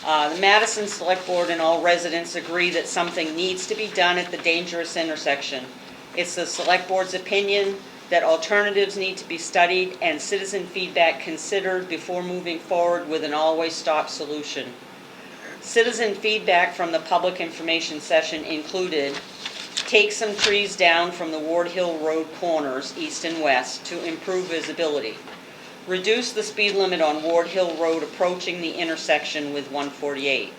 The Madison Select Board and all residents agree that something needs to be done at the dangerous intersection. It's the Select Board's opinion that alternatives need to be studied and citizen feedback considered before moving forward with an always stop solution. Citizen feedback from the public information session included: take some trees down from the Ward Hill Road corners, east and west, to improve visibility. Reduce the speed limit on Ward Hill Road approaching the intersection with 148.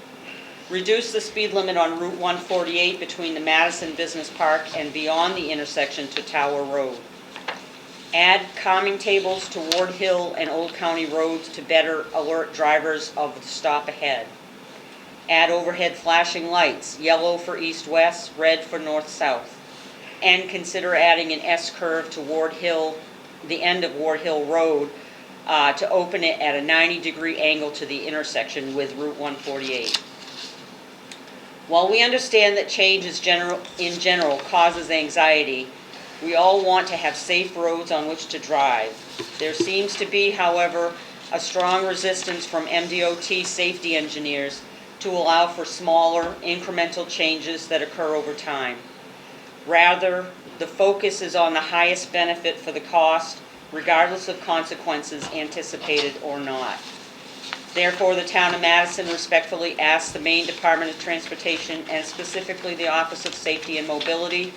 Reduce the speed limit on Route 148 between the Madison Business Park and beyond the intersection to Tower Road. Add calming tables to Ward Hill and Old County roads to better alert drivers of the stop ahead. Add overhead flashing lights, yellow for east-west, red for north-south. And consider adding an S-curve to Ward Hill, the end of Ward Hill Road, to open it at a 90-degree angle to the intersection with Route 148. While we understand that change in general causes anxiety, We all want to have safe roads on which to drive. There seems to be, however, a strong resistance from MDOT safety engineers to allow for smaller, incremental changes that occur over time. Rather, the focus is on the highest benefit for the cost, regardless of consequences anticipated or not. Therefore, the town of Madison respectfully asks the Maine Department of Transportation, and specifically the Office of Safety and Mobility,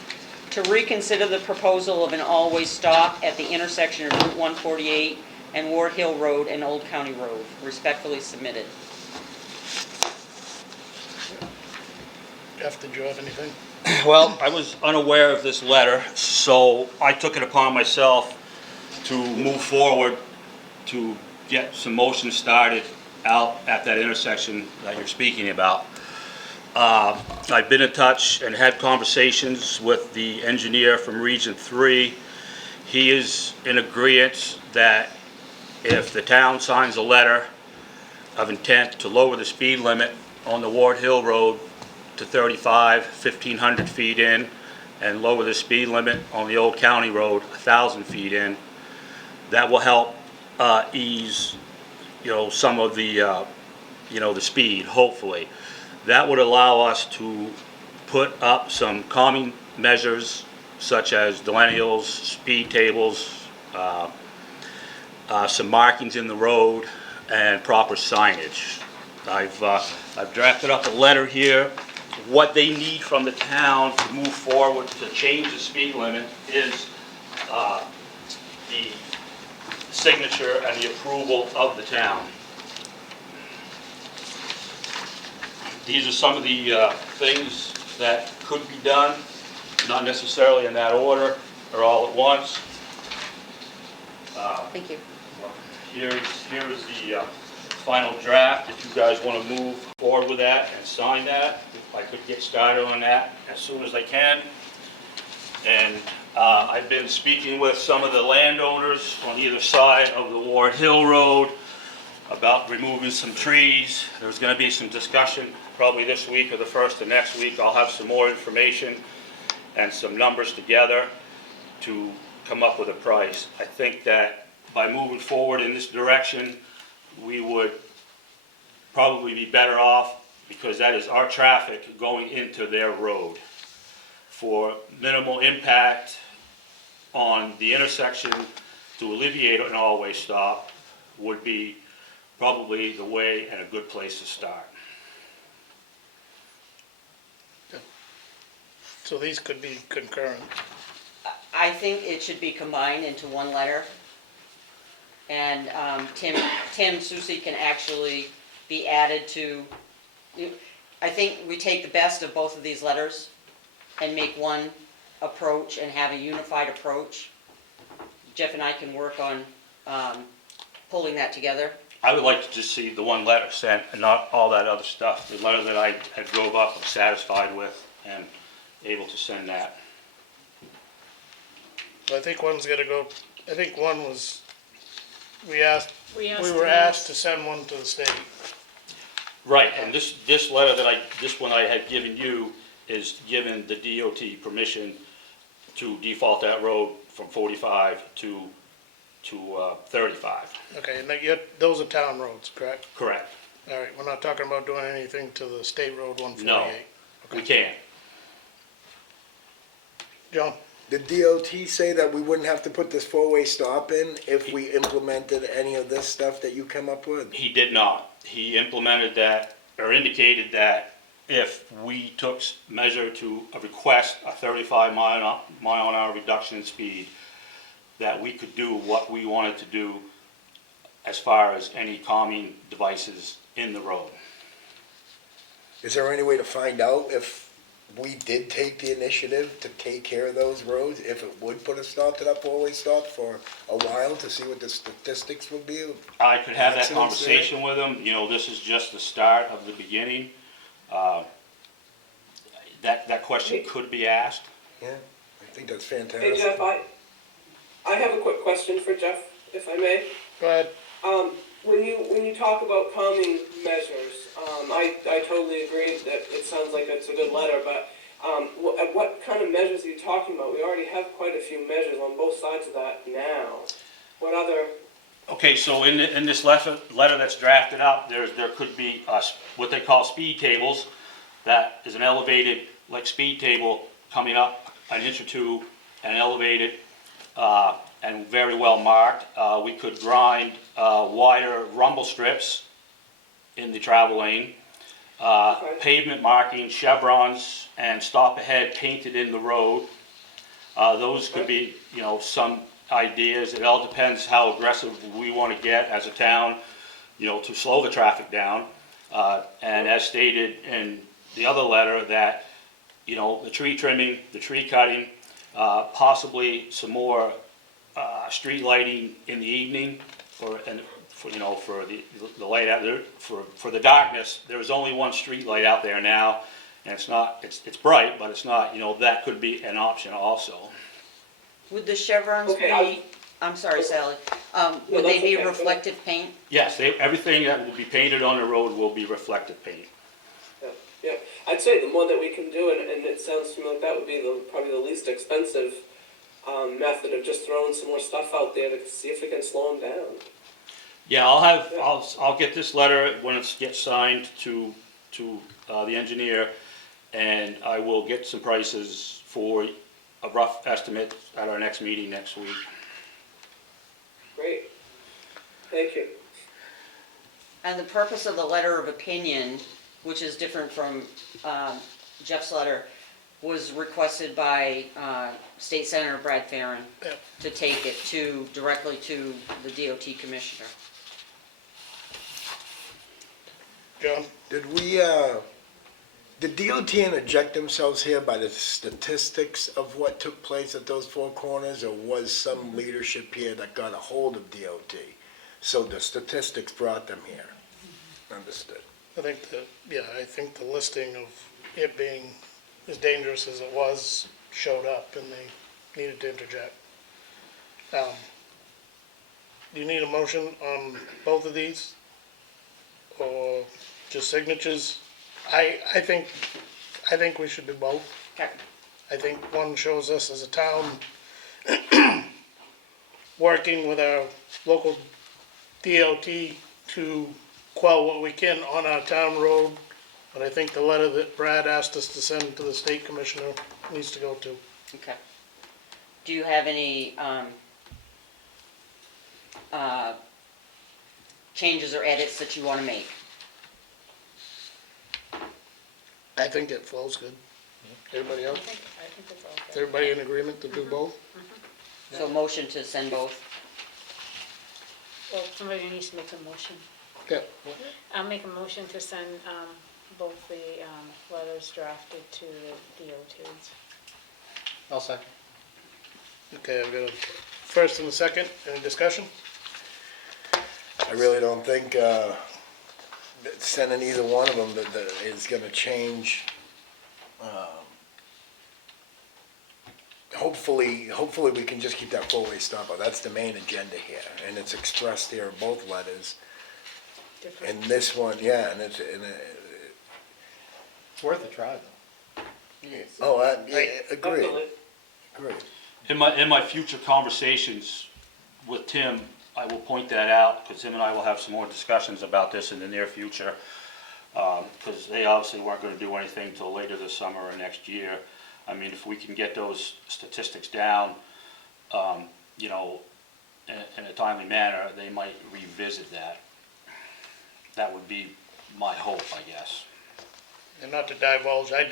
to reconsider the proposal of an always stop at the intersection of Route 148 and Ward Hill Road and Old County Road. Respectfully submitted. Jeff, did you have anything? Well, I was unaware of this letter, so I took it upon myself to move forward to get some motion started out at that intersection that you're speaking about. I've been in touch and had conversations with the engineer from Region 3. He is in agreement that if the town signs a letter of intent to lower the speed limit on the Ward Hill Road to 35, 1,500 feet in, and lower the speed limit on the Old County Road 1,000 feet in, that will help ease, some of the, the speed, hopefully. That would allow us to put up some calming measures such as delineals, speed tables, some markings in the road, and proper signage. I've drafted up a letter here. What they need from the town to move forward to change the speed limit is the signature and the approval of the town. These are some of the things that could be done, not necessarily in that order or all at once. Thank you. Here is the final draft. If you guys want to move forward with that and sign that, if I could get started on that as soon as I can. And I've been speaking with some of the landowners on either side of the Ward Hill Road about removing some trees. There's going to be some discussion probably this week or the first of next week. I'll have some more information and some numbers together to come up with a price. I think that by moving forward in this direction, we would probably be better off, because that is our traffic going into their road. For minimal impact on the intersection, to alleviate an all-way stop would be probably the way and a good place to start. So these could be concurrent. I think it should be combined into one letter. And Tim Susi can actually be added to, I think we take the best of both of these letters and make one approach and have a unified approach. Jeff and I can work on pulling that together. I would like to just see the one letter sent and not all that other stuff. The letter that I had drove up, I'm satisfied with and able to send that. I think one's gotta go, I think one was, we were to asked to send one to the state. Right, and this letter this one I had given you is given the DOT permission to default that road from 45 to 35. Okay, and those are town roads, correct? Correct. All right, we're not talking about doing anything to the state road 148. No, we can't. John? Did DOT say that we wouldn't have to put this four-way stop in if we implemented any of this stuff that you come up with? He did not. He implemented that, or indicated that if we took measure to a request, a 35 mile an hour reduction in speed, that we could do what we wanted to do as far as any calming devices in the road. Is there any way to find out if we did take the initiative to take care of those roads, if it would put a stop to that four-way stop for a while, to see what the statistics would be? I could have that Accidents conversation with him. This is just the start of the beginning. That question could be asked. Yeah, I think that's fantastic. Hey Jeff, I have a quick question for Jeff, if I may. Go ahead. When you talk about calming measures, I totally agree that it sounds like it's a good letter, but What kind of measures are you talking about? We already have quite a few measures on both sides of that now. What other? Okay, so in this letter that's drafted up, there could be what they call speed tables. That is an elevated, like speed table coming up an inch or two and elevated and very well marked. We could grind wider rumble strips in the travel lane. Pavement marking, chevrons, and stop ahead painted in the road. Those could be, some ideas. It all depends how aggressive we want to get as a town, to slow the traffic down. And as stated in the other letter, that, the tree trimming, the tree cutting, possibly some more street lighting in the evening for the light out there, for the darkness. There's only one street light out there now, and it's bright, but it's not, that could be an option also. Would the chevrons be, I'm sorry, Sally, would they be reflective paint? Yes, everything that will be painted on the road will be reflective paint. Yeah, I'd say the more that we can do, and it sounds to me like that would be probably the least expensive method of just throwing some more stuff out there to see if we can slow them down. Yeah, I'll get this letter when it gets signed to the engineer, and I will get some prices for a rough estimate at our next meeting next week. Great, thank you. And the purpose of the letter of opinion, which is different from Jeff's letter, was requested by State Senator Brad Farron to take it directly to the DOT commissioner. John? Did DOT interject themselves here by the statistics of what took place at those four corners, or was some leadership here that got a hold of DOT? So the statistics brought them here. Understood. I think the listing of it being as dangerous as it was showed up, and they needed to interject. Do you need a motion on both of these, or just signatures? I think we should do both. Okay. I think one shows us as a town working with our local DOT to quell what we can on our town road, but I think the letter that Brad asked us to send to the state commissioner needs to go too. Okay. Do you have any changes or edits that you want to make? I think it flows good. Everybody else? I think it's all Is good. everybody in agreement to do both? So motion to send both? Well, somebody needs to make a motion. Yeah. I'll make a motion to send both the letters drafted to the DOTs. I'll second. Okay, I've got a first and a second. Any discussion? I really don't think sending either one of them that is going to change. Hopefully we can just keep that four-way stop out. That's the main agenda here, and it's expressed here in both letters. Different. And this one, yeah, and it's It's worth a try, though. agree. Definitely. Agree. In my future conversations with Tim, I will point that out, because him and I will have some more discussions about this in the near future, because they obviously weren't going to do anything till later this summer or next year. I mean, if we can get those statistics down, in a timely manner, they might revisit that. That would be my hope, I guess. And not to divulge, I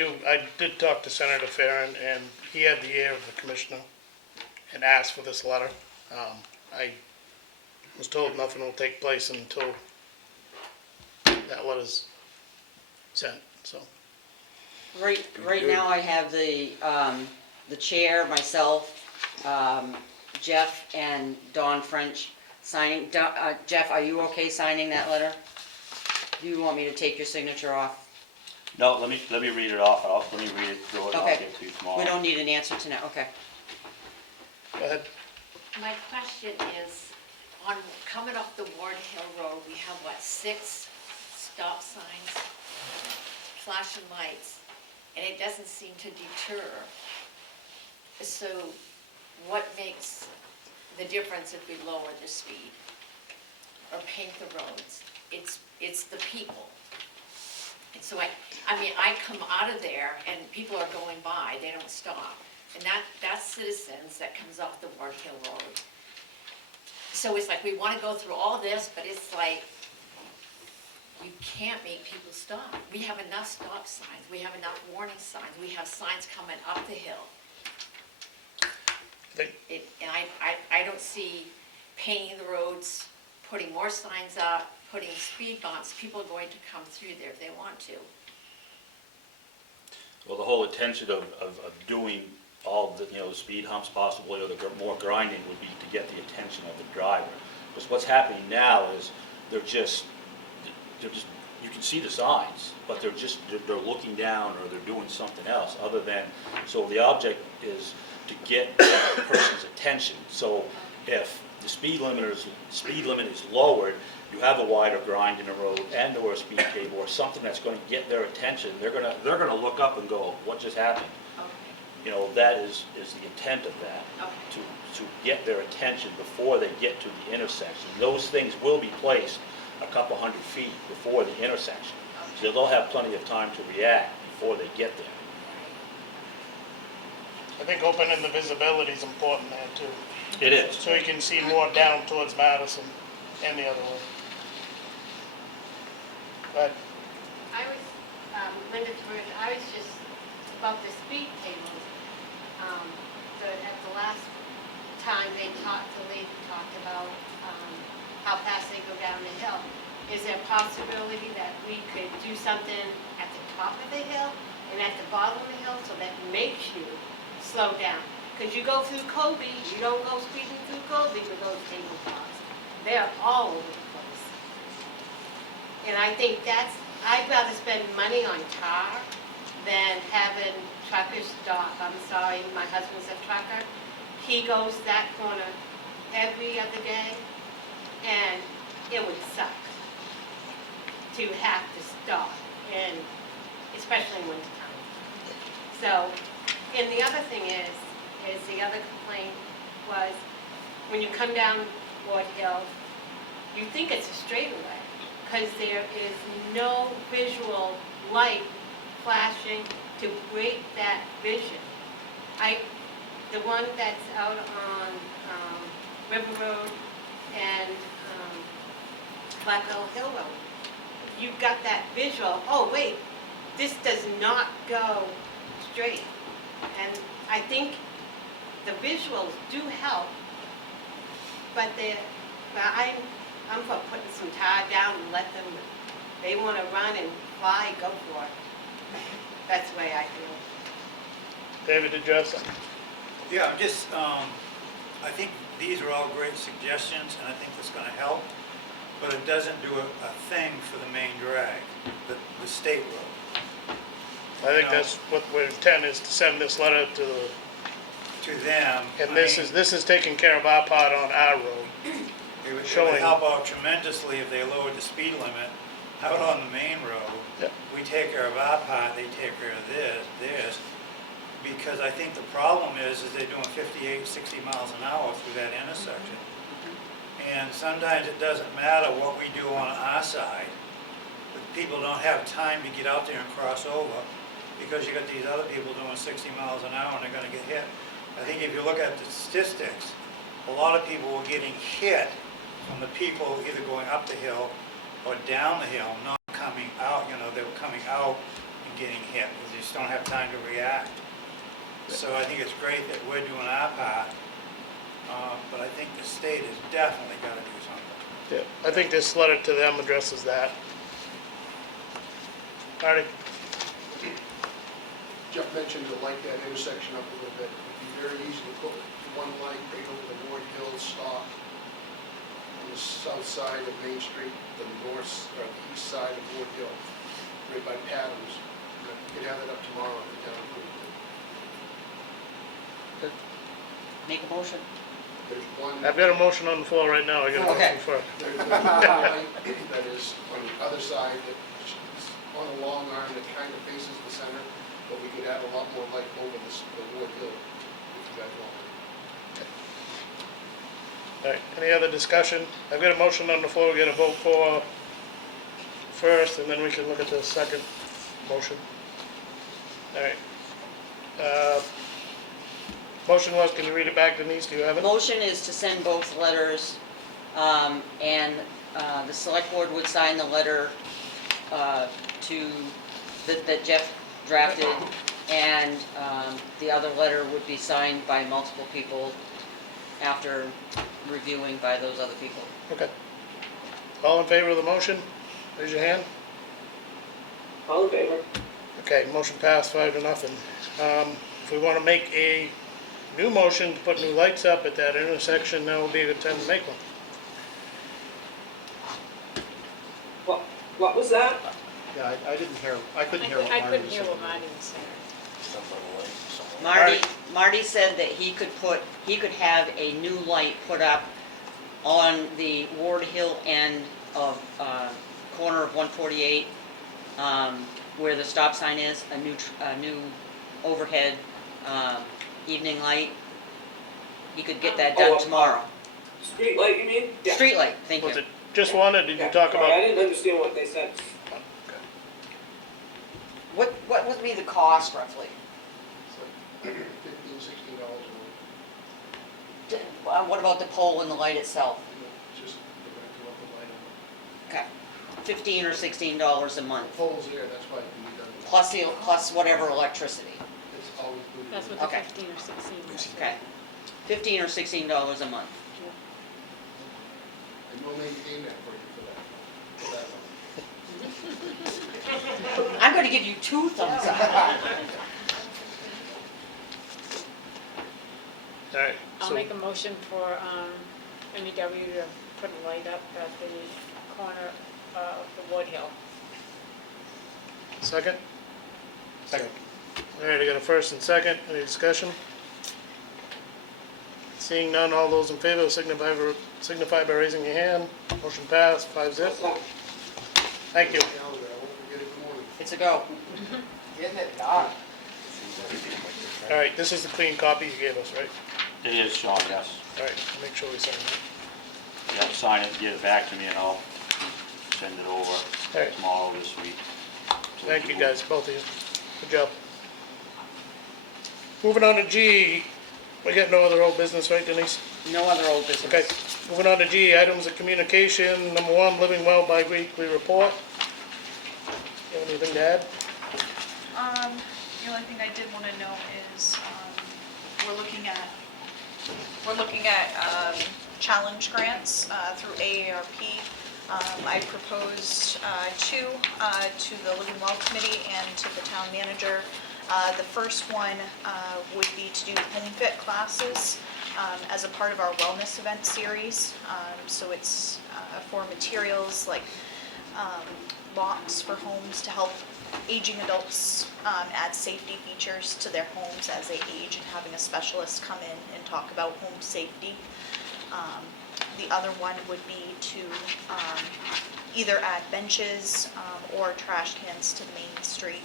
did talk to Senator Farron, and he had the ear of the commissioner and asked for this letter. I was told nothing will take place until that letter's sent, so. Right now I have the chair, myself, Jeff and Dawn French signing. Jeff, are you okay signing that letter? Do you want me to take your signature off? No, let me read it off. Let me read it through it, and I'll Okay. get it to you tomorrow. We don't need an answer tonight, okay. Go ahead. My question is, on coming up the Ward Hill Road, we have 6 stop signs, flashing lights. and it doesn't seem to deter. So what makes the difference if we lower the speed or paint the roads? It's the people. And so I mean, I come out of there and people are going by, they don't stop. And that's citizens that comes off the Ward Hill Road. So it's like, we want to go through all this, but it's like, you can't make people stop. We have enough stop signs, we have enough warning signs, we have signs coming up the hill. And I don't see painting the roads, putting more signs up, putting speed bumps. People are going to come through there if they want to. Well, the whole intention of doing all the, the speed humps possibly, or the more grinding would be to get the attention of the driver. Because what's happening now is they're just, you can see the signs, but they're looking down or they're doing something else other than, so the object is to get the person's attention. So if the speed limit is lowered, you have a wider grind in the road and or a speed table or something that's going to get their attention. They're going to look up and go, what just happened? Okay. That is the intent of that, Okay. to get their attention before they get to the intersection. Those things will be placed a couple hundred feet before the intersection. So they'll have plenty of time to react before they get there. I think opening the visibility is important there too. It is. So you can see more down towards Madison and the other way. But I was, Linda Torres, I was just about the speed tables. At the last time the lady talked about how fast they go down the hill. Is there a possibility that we could do something at the top of the hill and at the bottom of the hill so that makes you slow down? Because you go through Kobe, you don't go speeding through Kobe with those table cars. They're all over the place. And I think I'd rather spend money on tar than having truckers stop. I'm sorry, my husband's a trucker. He goes that corner every other day, and it would suck to have to stop, and especially in wintertime. So, and the other thing is the other complaint was, when you come down Ward Hill, you think it's a straightaway, because there is no visual light flashing to break that vision. The one that's out on River Road and Blackwell Hill Road, you've got that visual, oh wait, this does not go straight. And I think the visuals do help, but I'm for putting some tar down and let them, they want to run and fly, go for it. That's the way I feel. David, did you have something? Yeah, I'm just, I think these are all great suggestions, and I think that's going to help, but it doesn't do a thing for the main drag, the state road. I think that's what our intent is, to send this letter to them. And this is taking care of our part on our road. It would help out tremendously if they lowered the speed limit out on the main road. Yep. We take care of our part, they take care of theirs. Because I think the problem is they're doing 58, 60 miles an hour through that intersection. And sometimes it doesn't matter what we do on our side, but people don't have time to get out there and cross over because you got these other people doing 60 miles an hour and they're gonna get hit. I think if you look at the statistics, a lot of people were getting hit from the people either going up the hill or down the hill, not coming out, they were coming out and getting hit because they just don't have time to react. So I think it's great that we're doing our part, but I think the state has definitely got to do something. Yeah, I think this letter to them addresses that. Marty? Jeff mentioned to light that intersection up a little bit. It'd be very easy to put one light right over the Ward Hill stop on the south side of Main Street, the north or the east side of Ward Hill, right by Patton's. You can have it up tomorrow at the town. Make a motion. There's one. I've got a motion on the floor right now, I got a motion for. There's one light that is on the other side, that is on the long arm that kind of faces the center. but we could add a lot more light over the Ward Hill if you guys want. All right, any other discussion? I've got a motion on the floor, we got to vote for first, and then we can look at the second motion. All right. Motion was, can you read it back, Denise, do you have it? Motion is to send both letters, and the select board would sign the letter that Jeff drafted, and the other letter would be signed by multiple people after reviewing by those other people. Okay. All in favor of the motion? Raise your hand. All in favor? Okay, motion passed 5-0. If we want to make a new motion to put new lights up at that intersection, that would be a good time to make one. What was that? Yeah, I didn't hear, I couldn't hear what I Marty couldn't was hear saying. what Marty was saying. Marty said that he could have a new light put up on the Ward Hill end of, corner of 148, where the stop sign is, a new overhead, evening light. He could get that done tomorrow. Street light, you mean? Yeah. Street light, thank Was you. it just one, or did you talk Sorry, about? I didn't understand what they said. What would be the cost roughly? $15, $16 a month. What about the pole and the light itself? Just the rental of the light. Okay, $15 or $16 a month, The pole's there, that's why it can be done. plus whatever electricity. It's always included. That's what the Okay. 15 or 16 was. Okay, $15 or $16 a month. And we'll maintain that for you for that one. I'm gonna give you 2 thumbs up. All right, I'll so, make a motion for MEW to put a light up at the corner of the Wood Hill. second? Second. All right, I got a first and second, any discussion? Seeing none, all those in favor signify by raising your hand. Motion passed, 5-0. Thank you. Calendar, I won't forget it in the morning. It's a go. Getting it done. All right, this is the clean copy you gave us, right? It is, Sean, yes. All right, make sure we sign that. Yep, sign it, get it back to me, and I'll send it over right. tomorrow this week. Thank you guys, both of you. Good job. Moving on to G, we got no other old business, right, Denise? No other old business. Okay, moving on to G, items of communication. Number 1, Living Well bi-weekly report. You have anything to add? The only thing I did want to know is, we're looking at challenge grants through AARP. I proposed 2 to the Living Well Committee and to the town manager. The first one would be to do home fit classes as a part of our wellness event series. So it's for materials like locks for homes to help aging adults add safety features to their homes as they age, and having a specialist come in and talk about home safety. The other one would be to either add benches or trash cans to the main street.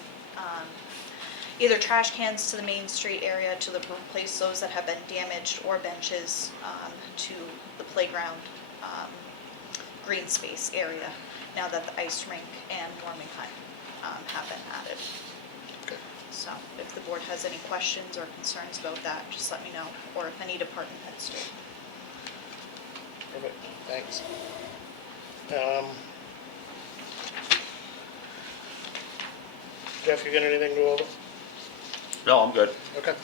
Either trash cans to the main street area to replace those that have been damaged, or benches to the playground green space area, now that the ice rink and warming hut have been added. Okay. So if the board has any questions or concerns about that, just let me know, or if any department heads do. Perfect, thanks. Jeff, you got anything to go over? No, I'm good. Okay.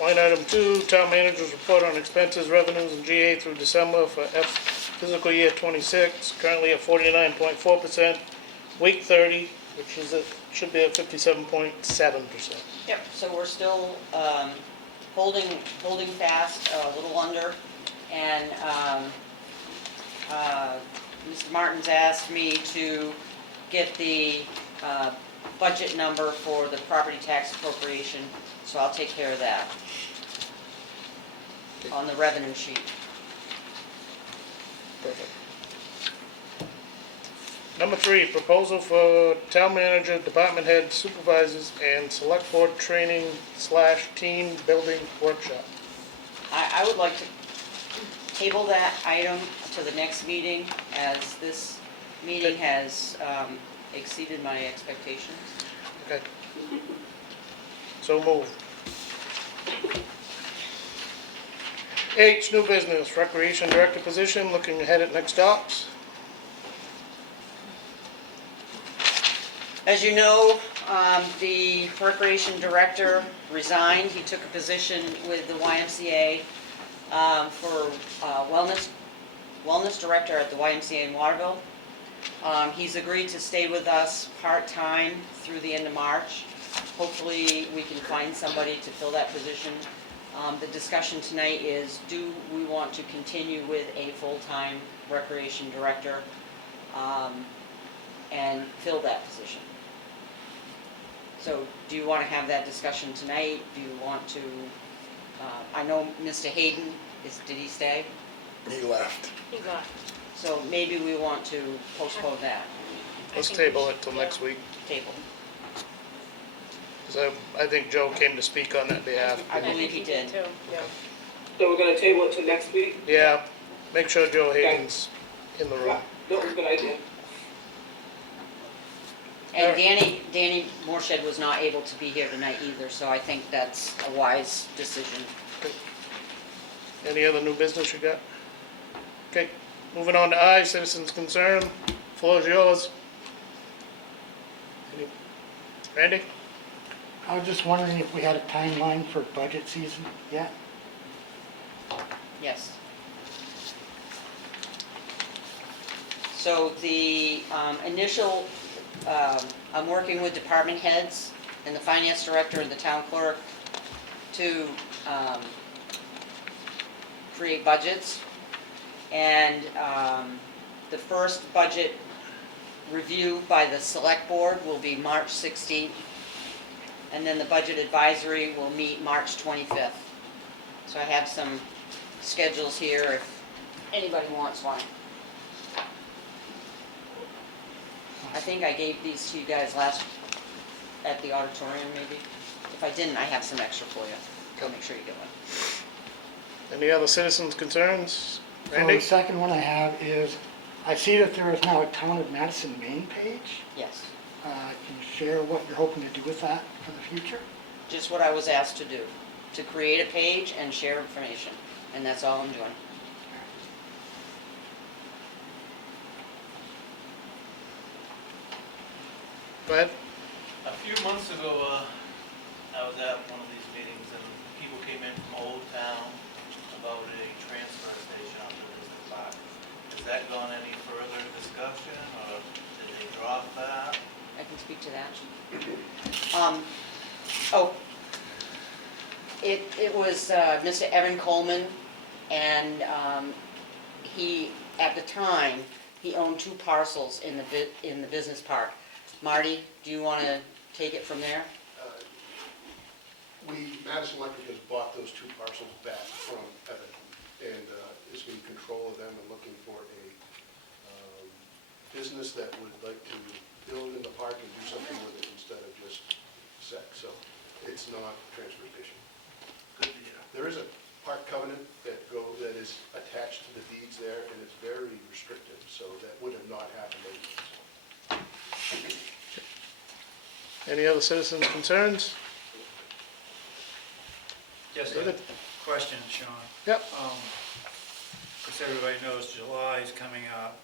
Line item 2, town manager's report on expenses, revenues, and GA through December for fiscal year 26, currently at 49.4%, week 30, which is should be at 57.7%. Yep, so we're still holding fast, a little under, and Mr. Martin's asked me to get the budget number for the property tax appropriation, so I'll take care of that on the revenue sheet. Perfect. Number 3, proposal for town manager, department head, supervisors, and select board training / team building workshop. I would like to table that item to the next meeting, as this meeting has exceeded my expectations. Okay. So moved. H, new business, recreation director position, looking ahead at next stops. As you know, the recreation director resigned. He took a position with the YMCA for wellness director at the YMCA in Waterville. He's agreed to stay with us part-time through the end of March. Hopefully, we can find somebody to fill that position. The discussion tonight is, do we want to continue with a full-time recreation director and fill that position? So do you want to have that discussion tonight? Do you want to, I know Mr. Hayden, did he stay? He left. He left. So maybe we want to postpone that. Let's table it till next week. Table. Because I think Joe came to speak on that behalf. I believe he did. Too, yeah. So we're gonna table it to next week? Yeah, make sure Joe Hayden's in the room. That was a good idea. And Danny Morshed was not able to be here tonight either, so I think that's a wise decision. Any other new business you got? Okay, moving on to I, citizens concern. Floor is yours. Randy? I was just wondering if we had a timeline for budget season yet? Yes. So the initial, I'm working with department heads and the finance director and the town clerk to create budgets. And the first budget review by the select board will be March 16th. And then the budget advisory will meet March 25th. So I have some schedules here if anybody wants one. I think I gave these to you guys at the auditorium maybe. If I didn't, I have some extra for you. I'll make sure you get one. Any other citizens concerns? So Randy? the second one I have is, I see that there is now a Town of Madison main page. Yes. Can you share what you're hoping to do with that for the future? Just what I was asked to do, to create a page and share information. And that's all I'm doing. Go ahead. A few months ago, I was at one of these meetings and people came in from Old Town about a transfer station on the business park. Has that gone any further discussion or did they drop that? I can speak to that. It was Mr. Evan Coleman, and he, at the time, he owned 2 parcels in the business park. Marty, do you want to take it from there? Madison Electric has bought those 2 parcels back from Evan, and is in control of them and looking for a business that would like to build in the park and do something with it instead of just sex. So it's not a transfer station. There is a park covenant that is attached to the deeds there, and it's very restrictive, so that would have not happened anyways. Any other citizens concerns? Just a question, Sean. Yep. As everybody knows, July is coming up,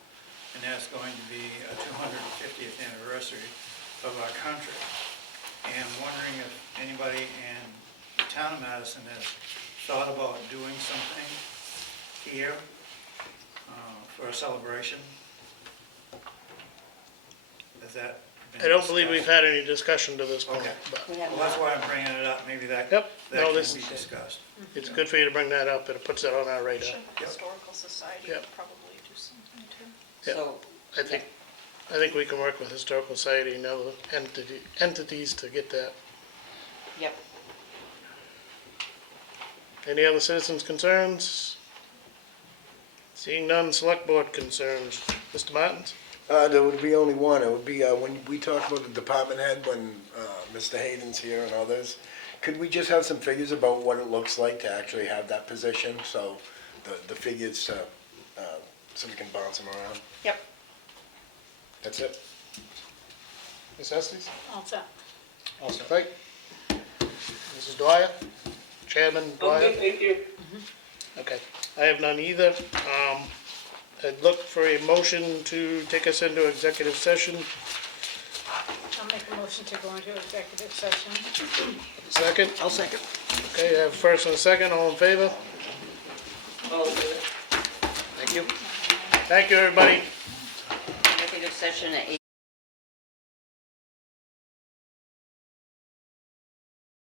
and that's going to be a 250th anniversary of our country. And I'm wondering if anybody in the town of Madison has thought about doing something here for a celebration. Has that been I don't believe discussed? we've had any discussion to this point. Okay. But Well, that's why I'm bringing it up, maybe that Yep. that No, can this- be discussed. it's good for you to bring that up, and it puts that on our radar. Historical Society Yep. would probably do something too. Yeah. So, I think we can work with Historical Society and other entities to get that. yep. Any other citizens concerns? Seeing none, select board concerns. Mr. Martins? There would be only one. It would be, when we talk about the department head, when, Mr. Hayden's here and others, could we just have some figures about what it looks like to actually have that position? So the figures, so we can bounce them around. Yep, That's it. Ms. Estes? all set. All set, right? Mrs. Dwyer? Chairman Dwyer? Okay, thank you. Okay, I have none either. I'd look for a motion to take us into executive session. I'll make a motion to go into executive session. Second? I'll second. Okay, I have first and a second, all in favor? All in favor? Thank you. Thank you, everybody. Executive session at